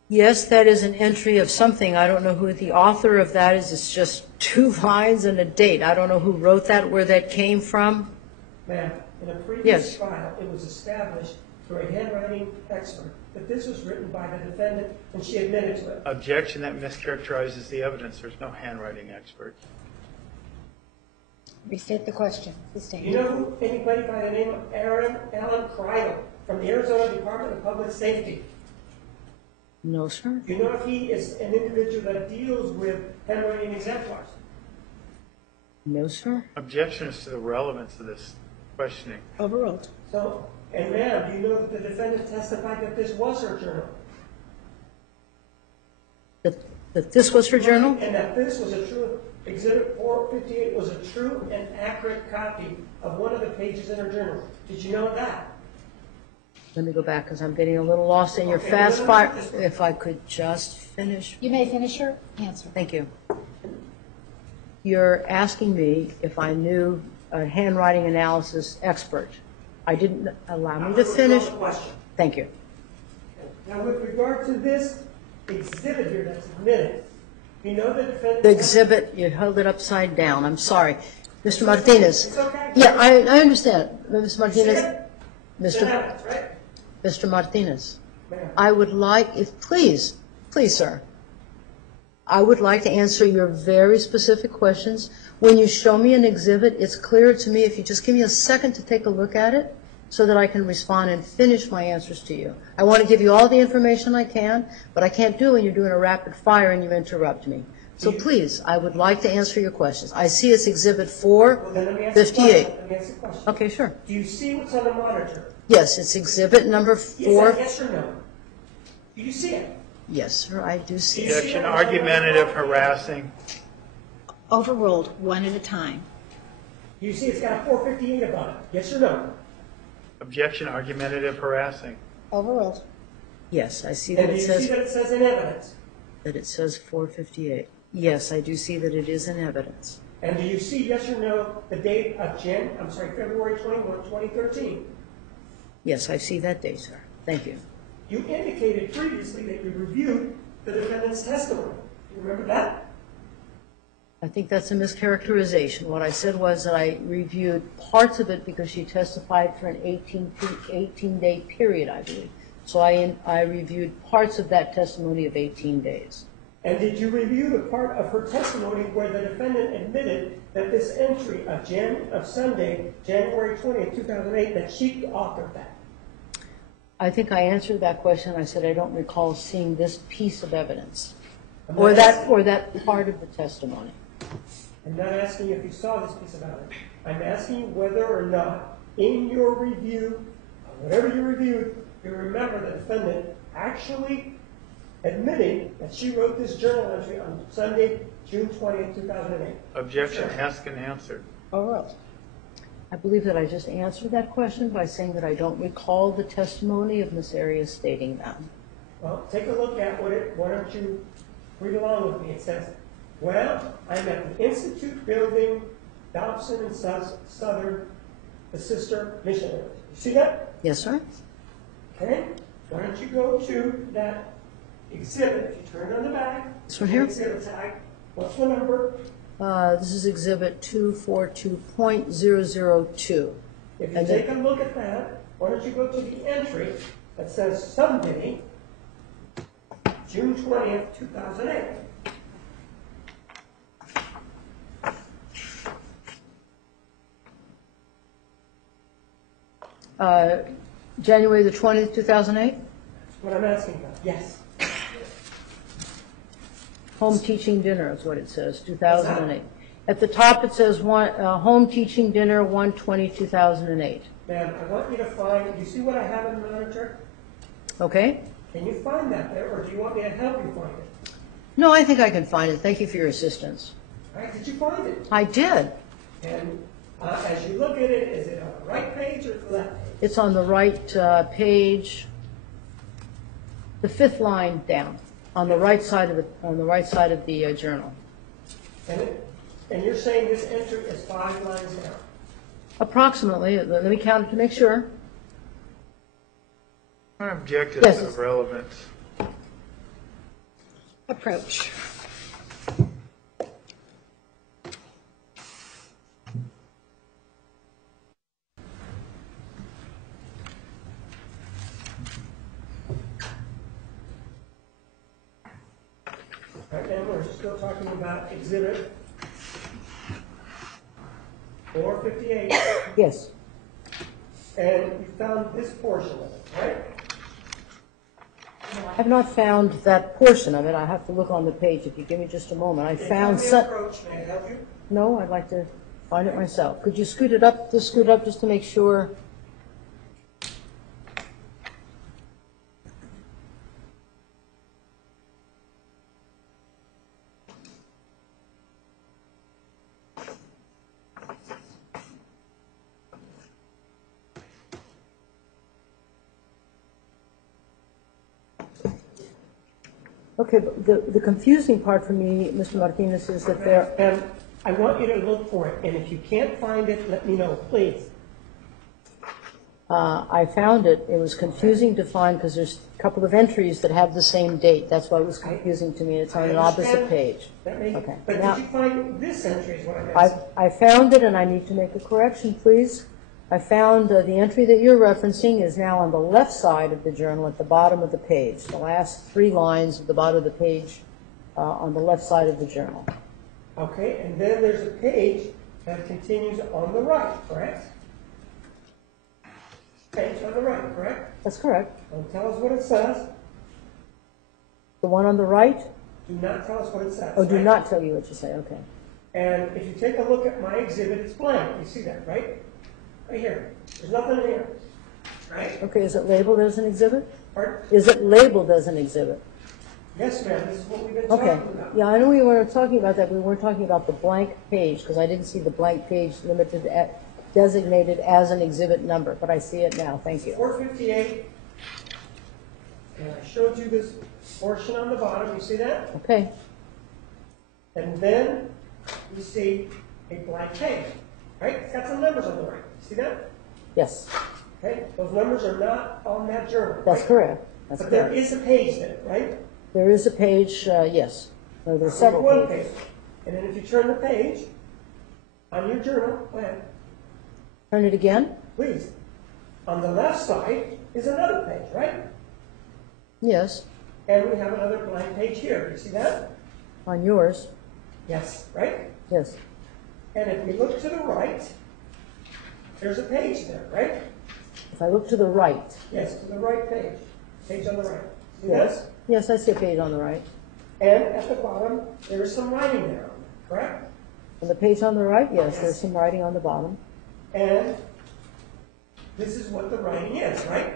Yes, that is an entry of something. I don't know who the author of that is. It's just 2 lines and a date. I don't know who wrote that, where that came from. Ma'am, in a previous Yes. trial, it was established through a handwriting expert that this was written by the defendant, and she admitted to it. Objection, that mischaracterizes the evidence. There's no handwriting expert. Restate the question. You Sustain. know who, anybody by the name of Alan Kreidel from the Arizona Department of Public Safety? No, sir. You know if he is an individual that deals with handwriting exemplars? No, sir. Objection is to the relevance of this questioning. Overruled. So, and ma'am, do you know that the defendant testified that this was her journal? That this was her journal? And that this was a true, Exhibit 458 was a true and accurate copy of one of the pages in her journal. Did you know that? Let me go back because I'm getting a little lost in your Okay, fast no, no, fire. this one. If I could just finish. You may finish your answer. Thank you. You're asking me if I knew a handwriting analysis expert. I didn't allow me to finish. Question. Thank you. Now, with regard to this exhibit here that's admitted, you know the defendant... The exhibit, you held it upside down. I'm sorry. Mr. Martinez. It's okay. Yeah, I understand. Mr. You see Martinez. it? It's an evidence, right? Mr. Martinez. Ma'am. I would like, if please, sir, I would like to answer your very specific questions. When you show me an exhibit, it's clear to me if you just give me a second to take a look at it so that I can respond and finish my answers to you. I want to give you all the information I can, but I can't do it when you're doing a rapid fire and you interrupt me. So please, I would like to answer your questions. I see it's Exhibit Well, then let me ask you a 458. question. Let me ask you a question. Okay, sure. Do you see what's on the monitor? Yes, it's Exhibit number Is 4. that yes or no? Do you see it? Yes, sir, I do see it. Objection, argumentative, harassing. Overruled, one at a time. Do you see it's got 458 about it? Yes or no? Objection, argumentative, harassing. Overruled. Yes, I see And that do it you see says that it says in evidence? that it says 458. Yes, I do see that it is in evidence. And do you see, yes or no, the date of February 21, 2013? Yes, I see that date, sir. Thank you. You indicated previously that you reviewed the defendant's testimony. You remember that? I think that's a mischaracterization. What I said was that I reviewed parts of it because she testified for an 18-day period, I believe. So I reviewed parts of that testimony of 18 days. And did you review the part of her testimony where the defendant admitted that this entry of Sunday, January 20th, 2008, that she authored that? I think I answered that question. I said I don't recall seeing this piece of evidence I'm or not that part of the testimony. I'm not asking you if you saw this piece of evidence. I'm asking you whether or not in your review, whatever you reviewed, you remember the defendant actually admitting that she wrote this journal entry on Sunday, June 20th, 2008. Objection, asked and answered. Overruled. I believe that I just answered that question by saying that I don't recall the testimony of Ms. Arias stating that. Well, take a look at why don't you read along with me. It says, well, I'm at the Institute building Dobson and Southern, the sister missionaries. You see that? Yes, sir. Okay? Why don't you go to that exhibit? If you turn on the back, This one here? exhibit tag. What's the number? This is exhibit 242.002. If you And take a look at that, why don't you go to the entry that says Sunday, June 20th, 2008. January the 20th, 2008? That's what I'm asking about. Yes. Home teaching dinner is what it says, 2008. At the top it says home teaching dinner 1/20/2008. Ma'am, I want you to find, you see what I have in the monitor? Okay? Can you find that there, or do you want me to help you find it? No, I think I can find it. Thank you for your assistance. All right, did you find it? I did. And as you look at it, is it on the right page or the left page? It's on the right page, the 5th line down, on the right side of the journal. And you're saying this entry is 5 lines down? Approximately. Let me count it to make sure. I objected Yes. to relevance. Approach. All right, and we're still talking about exhibit 458, Yes. and you found this portion of it, right? I have not found that portion of it. I have to look on the page. If you give me just a moment. I found Can you some. approach, may I help you? No, I'd like to find it myself. Could you scoot it up just to make sure? Okay, but the confusing part for me, Mr. Martinez, is that there. And I want you to look for it, and if you can't find it, let me know, please. I found it. It was confusing to find because there's a couple of entries that have the same date. That's why it was confusing to me. It's on an opposite page. Okay. But Now, did you find this entry is what I'm asking? I found it, and I need to make a correction, please. I found the entry that you're referencing is now on the left side of the journal at the bottom of the page. The last 3 lines at the bottom of the page on the left side of the journal. Okay, and then there's a page that continues on the right, correct? Page on the right, correct? That's correct. And tell us what it says. The one on the right? Do not tell us what it says. Oh, do right? not tell you what you say. Okay. And if you take a look at my exhibit, it's blank. You see that, right? Right here. There's nothing in here. Right? Okay, is it labeled as an exhibit? Pardon? Is it labeled as an exhibit? Yes, ma'am. This is what we've been Okay. talking about. Yeah, I know we weren't talking about that. We weren't talking about the blank page because I didn't see the blank page designated as an exhibit number, but I see it now. Thank you. 458. And I showed you this portion on the bottom. You see that? Okay. And then you see a blank page. Right? It's got some numbers on the right. See that? Yes, Okay? Those numbers are not on that journal. that's right? correct. That's But there correct. is a page there, right? There is a page, yes. No, there's There's several one pages. page. And then if you turn the page on your journal, go ahead, Turn it again? please. On the left side is another page, right? Yes, And we have another blank page here. You see that? on yours. Yes, right? Yes. And if we look to the right, there's a page there, right? If I look to the right. Yes, to the right page. Page on the right. See Yes. this? Yes, I see a page on the right. And at the bottom, there is some writing there, correct? On the page on the right, yes, Yes. there's some writing on the bottom. And this is what the writing is, right?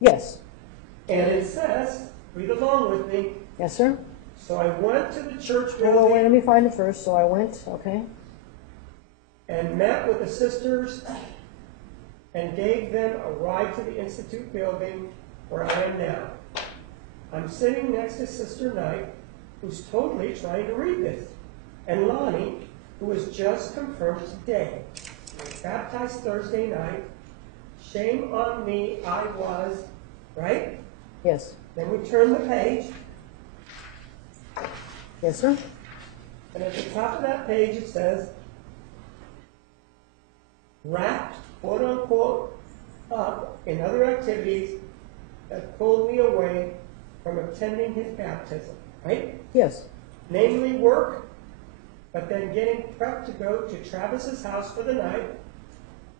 Yes. And it says, read along with me. Yes, sir? So I went to the church Wait, wait, let building. me find it first. So I went, okay. and met with the sisters and gave them a ride to the Institute building where I am now. I'm sitting next to Sister Knight, who's totally trying to read this, and Lonnie, who was just confirmed today. Baptized Thursday night. Shame on me, I was, right? Yes. Then we turn the page, Yes, sir? and at the top of that page it says, wrapped, quote unquote, up in other activities that pulled me away from attending his baptism, right? Yes. Namely work, but then getting prepped to go to Travis's house for the night,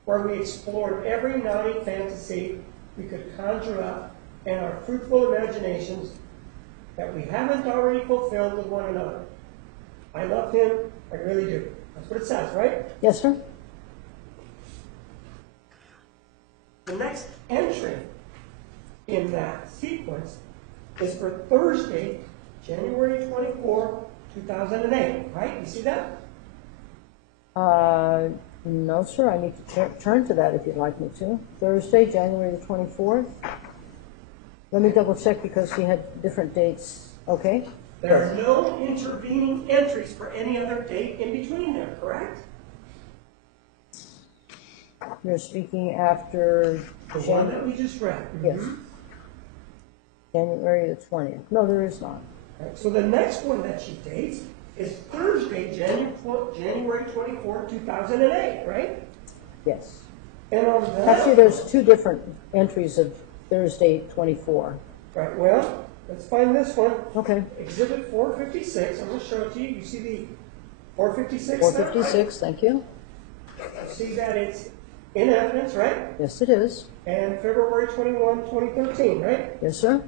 where we explored every naughty fantasy we could conjure up and our fruitful imaginations that we haven't already fulfilled with one another. I love him, I really do. That's what it says, right? Yes, sir? The next entry in that sequence is for Thursday, January 24, 2008, right? You see that? No, sir. I need to turn to that if you'd like me to. Thursday, January the 24th. Let me double check because she had different dates. Okay? There are no intervening entries for any other date in between there, correct? You're speaking after The one that we just read. Yes. January the 20th. No, there is not. Right, so the next one that she dates is Thursday, January 24, 2008, right? Yes. And on that, Actually, there's two different entries of Thursday 24. right, well, let's find this one. Okay. Exhibit 456, I'm going to show it to you. You see the 456 456, thank you. there, right? You see that it's in evidence, right? Yes, it is. And February 21, 2013, right? Yes, sir?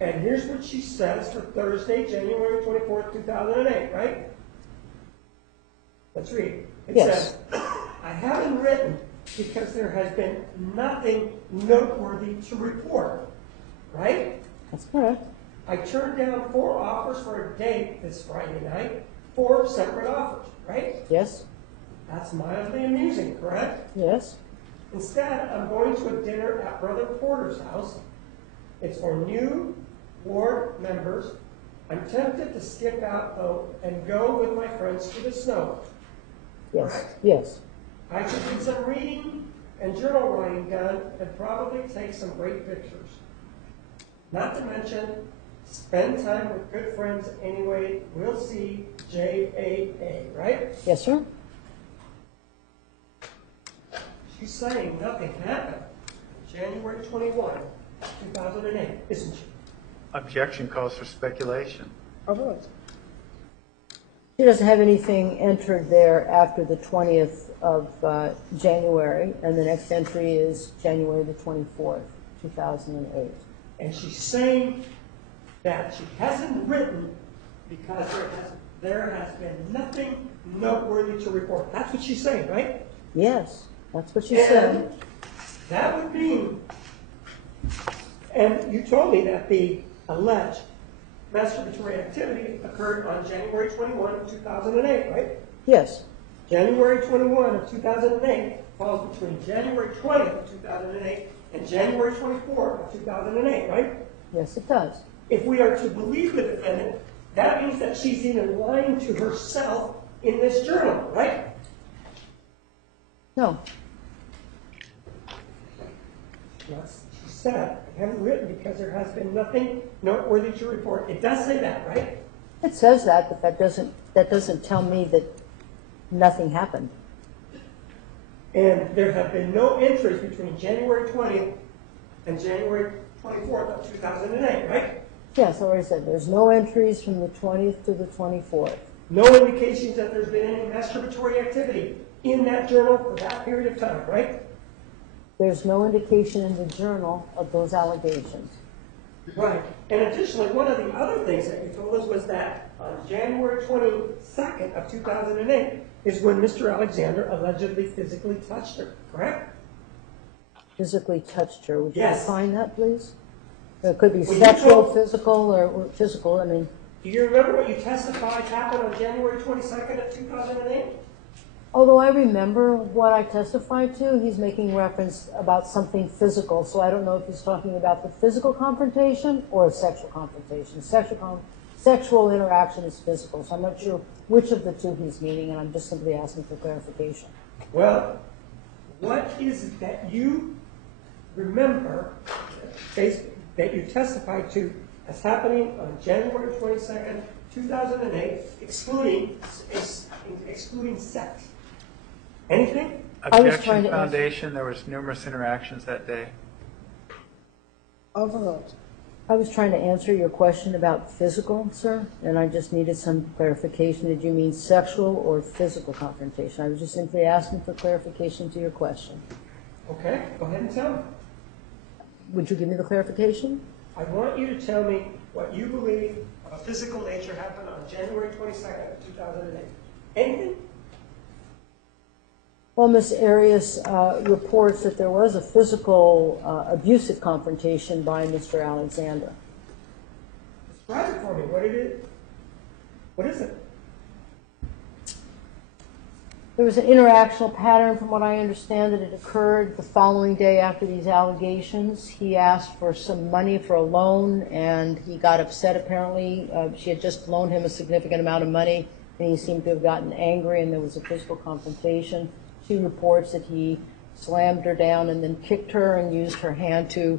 And here's what she says for Thursday, January 24th, 2008, right? Let's read. It Yes. says, I haven't written because there has been nothing noteworthy to report, right? That's correct. I turned down 4 offers for a date this Friday night, 4 separate offers, right? Yes? That's mildly amusing, correct? Yes? Instead, I'm going to a dinner at Brother Porter's house. It's for new ward members. I'm tempted to skip out, though, and go with my friends to the snow. Yes. Correct? Yes. I could get some reading and journal writing done and probably take some great pictures. Not to mention, spend time with good friends anyway. We'll see, JAA, right? Yes, sir? She's saying nothing happened January 21, 2008, isn't she? Objection calls for speculation. She doesn't have anything entered there after the 20th of January, and the next entry is January the 24th, 2008. And she's saying that she hasn't written because there has been nothing noteworthy to report. That's what she's saying, right? Yes, that's what she said. And that would mean, and you told me that the alleged masturbatory activity occurred on January 21 of 2008, right? Yes. January 21 of 2008 falls between January 20th of 2008 and January 24 of 2008, right? Yes, it does. If we are to believe the defendant, that means that she's even lying to herself in this journal, right? No. Yes, she said, I haven't written because there has been nothing noteworthy to report. It does say that, right? It says that, but that doesn't tell me that nothing happened. And there have been no entries between January 20th and January 24th of 2008, right? Yes, I already said there's no entries from the 20th to the 24th. No indications that there's been any masturbatory activity in that journal for that period of time, right? There's no indication in the journal of those allegations. Right. And additionally, one of the other things that you told us was that on January 22nd of 2008 is when Mr. Alexander allegedly physically touched her, correct? Physically touched her. Would you Yes. define that, please? It could be Well, you sexual, told- physical, or physical. I mean, Do you remember what you testified happened on January 22nd of 2008? Although I remember what I testified to, he's making reference about something physical, so I don't know if he's talking about the physical confrontation or a sexual confrontation. Sexual interaction is physical, so I'm not sure which of the two he's meaning, and I'm just simply asking for clarification. Well, what is it that you remember that you testified to as happening on January 22nd, 2008, excluding sex? Anything? Objection Foundation, there was numerous interactions that day. Overruled. I was trying to answer your question about physical, sir, and I just needed some clarification. Did you mean sexual or physical confrontation? I was just simply asking for clarification to your question. Okay, go ahead and tell me. Would you give me the clarification? I want you to tell me what you believe of a physical nature happened on January 22nd of 2008. Anything? Well, Ms. Arias reports that there was a physical abusive confrontation by Mr. Alexander. Describe it for me. What is it? There was an interactional pattern, from what I understand, that it occurred the following day after these allegations. He asked for some money for a loan, and he got upset, apparently. She had just loaned him a significant amount of money, and he seemed to have gotten angry, and there was a physical confrontation. She reports that he slammed her down and then kicked her and used her hand to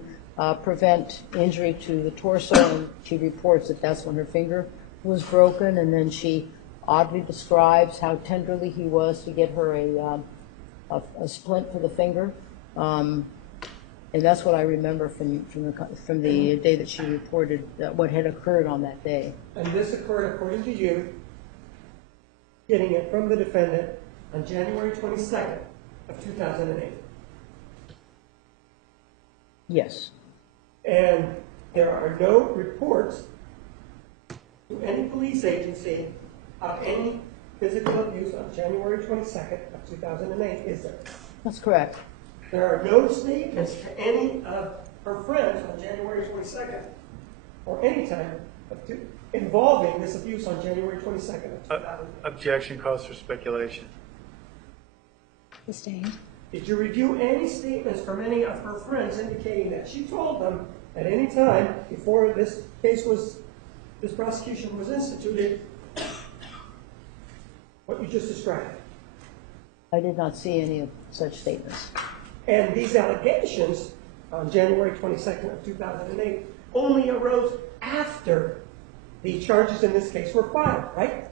prevent injury to the torso, and she reports that that's when her finger was broken, and then she oddly describes how tenderly he was to get her a splint for the finger, and that's what I remember from the day that she reported what had occurred on that day. And this occurred, according to you, getting it from the defendant on January 22nd of 2008. Yes. And there are no reports to any police agency of any physical abuse on January 22nd of 2008, is there? That's correct. There are no statements to any of her friends on January 22nd or any time involving this abuse on January 22nd of 2008. Objection calls for speculation. Sustained. Did you review any statements from any of her friends indicating that she told them at any time before this prosecution was instituted what you just described? I did not see any of such statements. And these allegations on January 22nd of 2008 only arose after the charges in this case were filed, right?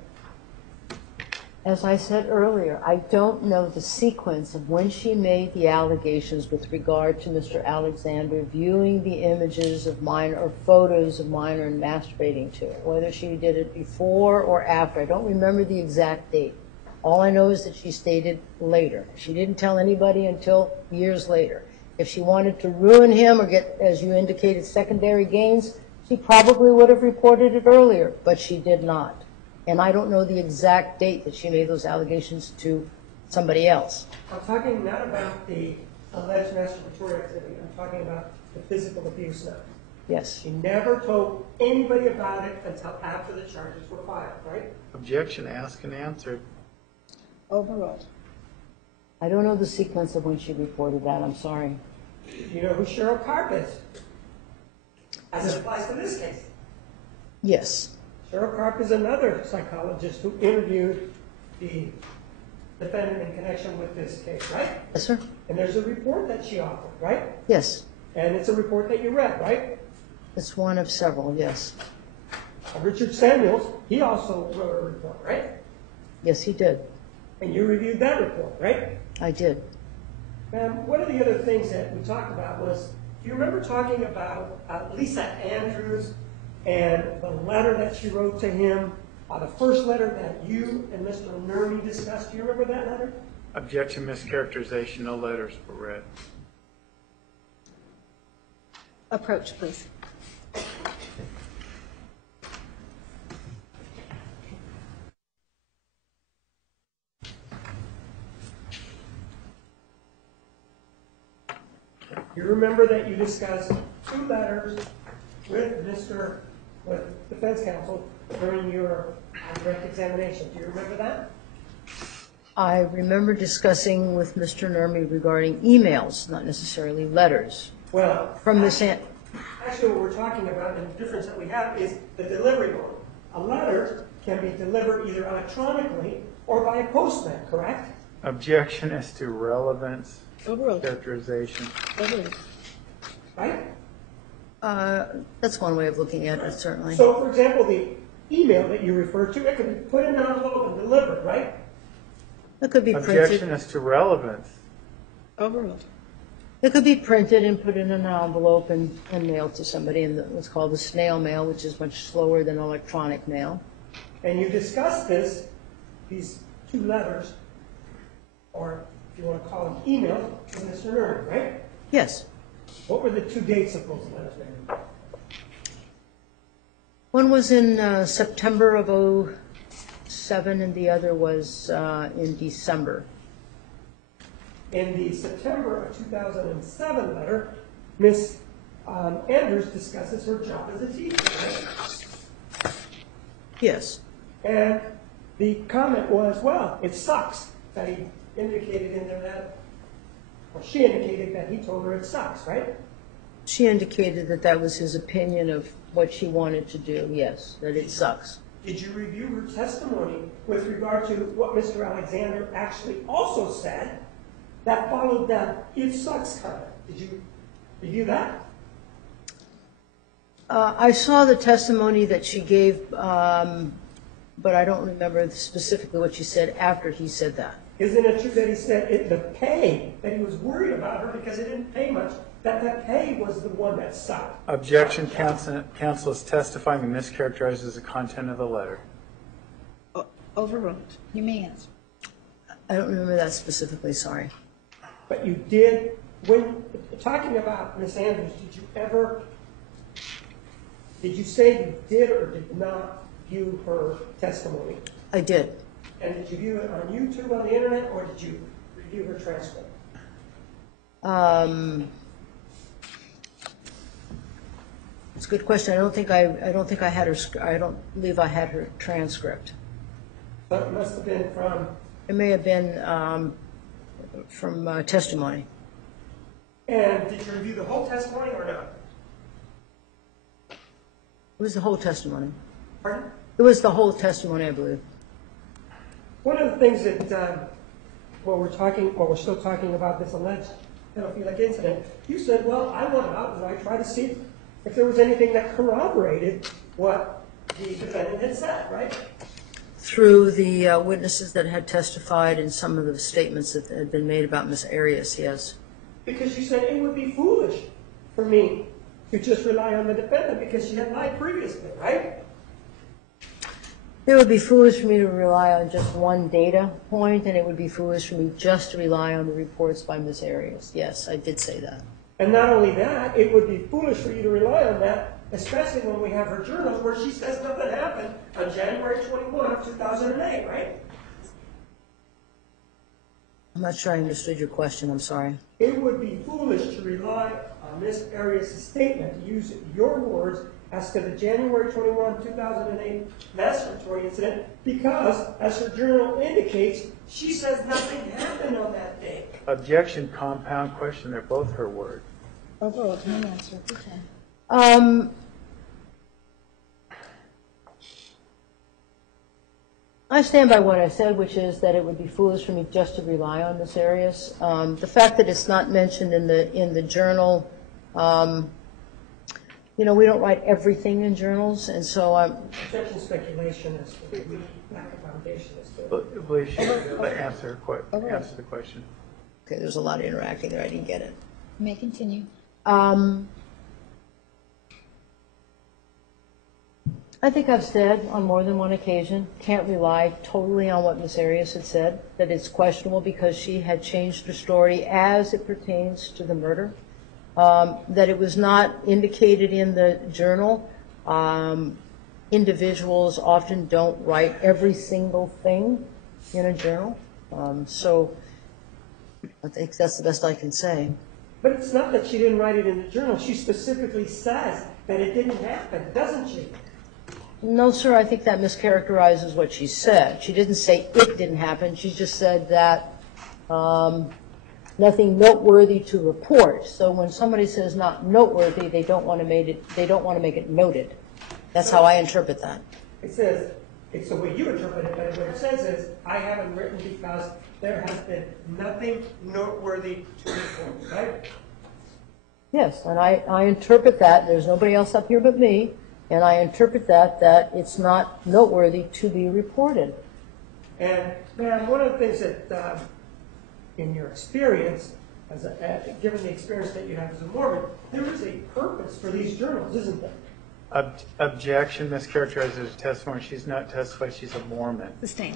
As I said earlier, I don't know the sequence of when she made the allegations with regard to Mr. Alexander viewing the images of minor or photos of minor and masturbating to it, whether she did it before or after. I don't remember the exact date. All I know is that she stated later. She didn't tell anybody until years later. If she wanted to ruin him or get, as you indicated, secondary gains, she probably would have reported it earlier, but she did not. And I don't know the exact date that she made those allegations to somebody else. I'm talking not about the alleged masturbatory activity. I'm talking about the physical abuse now. Yes. She never told anybody about it until after the charges were filed, right? Objection, asked and answered. Overruled. I don't know the sequence of when she reported that. I'm sorry. You know who Cheryl Karp is, as it applies to this case. Yes. Cheryl Karp is another psychologist who interviewed the defendant in connection with this case, right? Yes, sir. And there's a report that she offered, right? Yes. And it's a report that you read, right? It's one of several, yes. Richard Samuels, he also wrote a report, right? Yes, he did. And you reviewed that report, right? I did. And one of the other things that we talked about was, do you remember talking about Lisa Andrews and the letter that she wrote to him, the first letter that you and Mr. Nermi discussed? Do you remember that letter? Objection, mischaracterization. No letters were read. Approach, please. You remember that you discussed two letters with Mr. with defense counsel during your direct examination. Do you remember that? I remember discussing with Mr. Nermi regarding emails, not necessarily letters, Well, from Ms. actually what we're talking about and the difference that we have is the delivery mode. A letter can be delivered either electronically or by a postman, correct? Objection as to relevance, Overruled. characterization. Overruled. Right? That's one way of looking at it, certainly. So, for example, the email that you referred to, it can be put in an envelope and delivered, right? It could be printed. Objection as to relevance. Overruled. It could be printed and put in an envelope and mailed to somebody in what's called the snail mail, which is much slower than electronic mail. And you discussed these two letters, or if you want to call them emails, with Mr. Nermi, right? Yes. What were the two dates of those letters? One was in September of '07, and the other was in December. In the September of 2007 letter, Ms. Andrews discusses her job as a teacher, right? Yes. And the comment was, well, it sucks that he indicated in there that, or she indicated that he told her it sucks, right? She indicated that that was his opinion of what she wanted to do, yes, that it sucks. Did you review her testimony with regard to what Mr. Alexander actually also said that followed that it sucks comment? Did you review that? I saw the testimony that she gave, but I don't remember specifically what she said after he said that. Isn't it true that he said the pay, that he was worried about her because it didn't pay much, that pay was the one that sucked? Objection, counsel is testifying and mischaracterizes the content of the letter. Overruled. You may answer. I don't remember that specifically, sorry. But you did, when talking about Ms. Andrews, did you say you did or did not view her testimony? I did. And did you view it on YouTube, on the internet, or did you review her transcript? It's a good question. I don't think I had her. I don't believe I had her transcript. But it must have been from. It may have been from testimony. And did you review the whole testimony or not? It was the whole testimony. Pardon? It was the whole testimony, I believe. One of the things that, while we're still talking about this alleged pedophilic incident, you said, well, I went out and I tried to see if there was anything that corroborated what the defendant had said, right? Through the witnesses that had testified and some of the statements that had been made about Ms. Arias, yes. Because you said it would be foolish for me to just rely on the defendant because she had lied previously, right? It would be foolish for me to rely on just one data point, and it would be foolish for me just to rely on the reports by Ms. Arias. Yes, I did say that. And not only that, it would be foolish for you to rely on that, especially when we have her journals where she says nothing happened on January 21 of 2008, right? I'm not sure I understood your question. I'm sorry. It would be foolish to rely on Ms. Arias' statement, to use your words, as to the January 21, 2008 masturbatory incident, because, as her journal indicates, she says nothing happened on that day. Objection, compound question. They're both her words. Overruled. You may answer. Okay. I stand by what I said, which is that it would be foolish for me just to rely on Ms. Arias. The fact that it's not mentioned in the journal, you know, we don't write everything in journals, and so Objection, speculation as to the lack of foundation as to Please answer the question. okay, there's a lot of interacting there. I didn't get it. You may continue. I think I've said on more than one occasion, can't rely totally on what Ms. Arias had said, that it's questionable because she had changed her story as it pertains to the murder, that it was not indicated in the journal. Individuals often don't write every single thing in a journal, so I think that's the best I can say. But it's not that she didn't write it in the journal. She specifically says that it didn't happen, doesn't she? No, sir, I think that mischaracterizes what she said. She didn't say it didn't happen. She just said that nothing noteworthy to report. So when somebody says not noteworthy, they don't want to make it noted. That's how I interpret that. It says, it's the way you interpret it, but what it says is, I haven't written because there has been nothing noteworthy to report, right? Yes, and I interpret that, there's nobody else up here but me, and I interpret that it's not noteworthy to be reported. And, man, one of the things that, in your experience, given the experience that you have as a Mormon, there is a purpose for these journals, isn't there? Objection, mischaracterizes testimony. She's not testified. She's a Mormon. Sustained.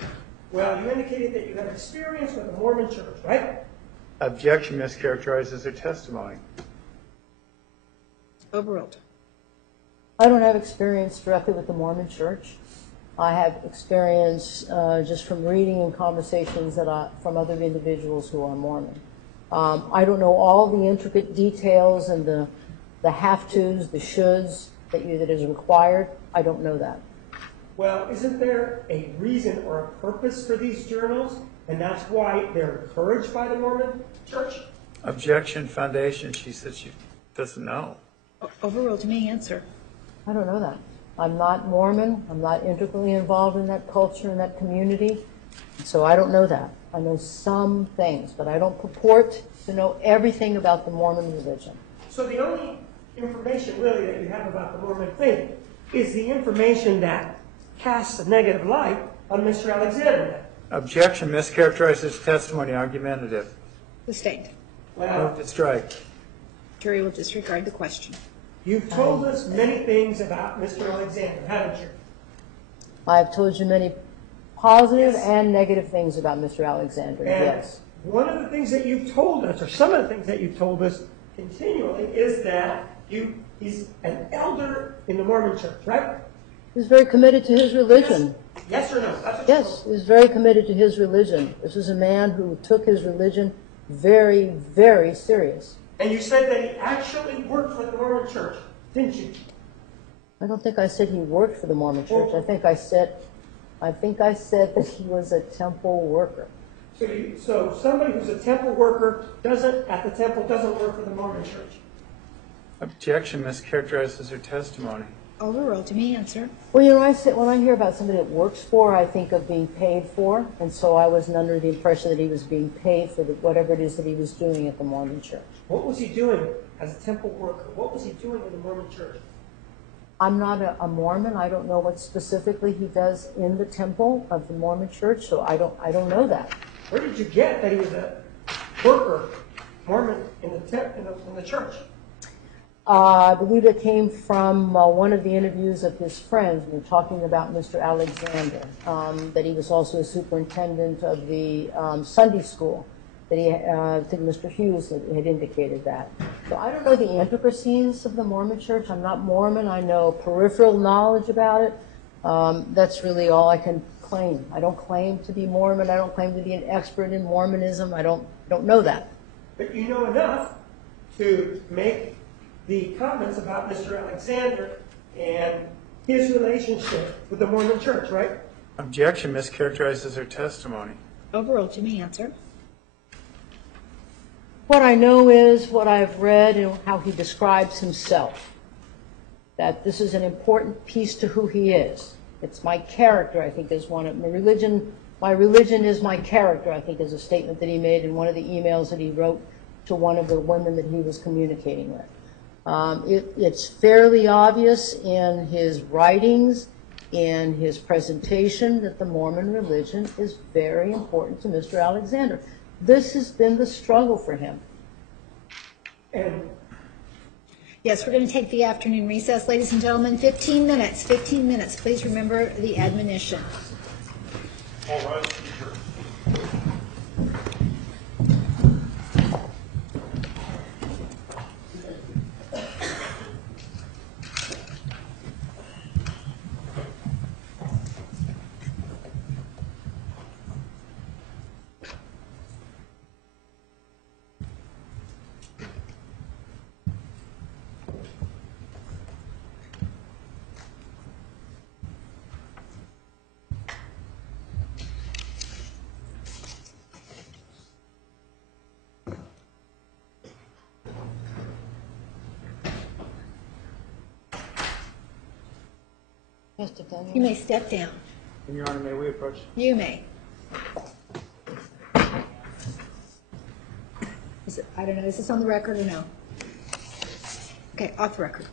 Well, you indicated that you have experience with the Mormon church, right? Objection, mischaracterizes her testimony. Overruled. I don't have experience directly with the Mormon Church. I have experience just from reading and conversations from other individuals who are Mormon. I don't know all the intricate details and the have-tos, the shoulds that is required. I don't know that. Well, isn't there a reason or a purpose for these journals, and that's why they're encouraged by the Mormon church? Objection, foundation. She said she doesn't know. Overruled. You may answer. I don't know that. I'm not Mormon. I'm not integrally involved in that culture and that community. So I don't know that. I know some things, but I don't purport to know everything about the Mormon religion. So the only information really that you have about the Mormon faith is the information that casts a negative light on Mr. Alexander. Objection, mischaracterizes testimony. Argumentative. Sustained. Well, Move to strike. Jury will disregard the question. you've told us many things about Mr. Alexander, haven't you? I've told you many positive Yes. and negative things about Mr. Alexander, And yes. one of the things that you've told us, or some of the things that you've told us continually, is that he's an elder in the Mormon church, right? He's very committed to his religion. Yes or no? That's what you Yes, told us. he's very committed to his religion. This is a man who took his religion very, very serious. And you said that he actually worked for the Mormon church, didn't you? I don't think I said he worked for the Mormon church. I think I said that he was a temple worker. So somebody who's a temple worker at the temple doesn't work for the Mormon church. Objection, mischaracterizes her testimony. Overruled. You may answer. Well, when I hear about somebody that works for, I think of being paid for, and so I wasn't under the impression that he was being paid for whatever it is that he was doing at the Mormon church. What was he doing as a temple worker? What was he doing in the Mormon church? I'm not a Mormon. I don't know what specifically he does in the temple of the Mormon church, so I don't know that. Where did you get that he was a worker, Mormon, in the church? I believe it came from one of the interviews of his friends when talking about Mr. Alexander, that he was also a superintendent of the Sunday school, that I think Mr. Hughes had indicated that. So I don't know the intricacies of the Mormon church. I'm not Mormon. I know peripheral knowledge about it. That's really all I can claim. I don't claim to be Mormon. I don't claim to be an expert in Mormonism. I don't know that. But you know enough to make the comments about Mr. Alexander and his relationship with the Mormon church, right? Objection, mischaracterizes her testimony. Overruled. You may answer. What I know is what I've read and how he describes himself, that this is an important piece to who he is. It's my character, I think, is one of my religion is my character, I think, is a statement that he made in one of the emails that he wrote to one of the women that he was communicating with. It's fairly obvious in his writings, in his presentation, that the Mormon religion is very important to Mr. Alexander. This has been the struggle for him. And Yes, we're going to take the afternoon recess, ladies and gentlemen. 15 minutes. 15 minutes. Please remember the admonition. All right, teacher. Yes, defendant. You may step down. And Your Honor, may we approach? You may. I don't know, is this on the record or no? Okay, off the record.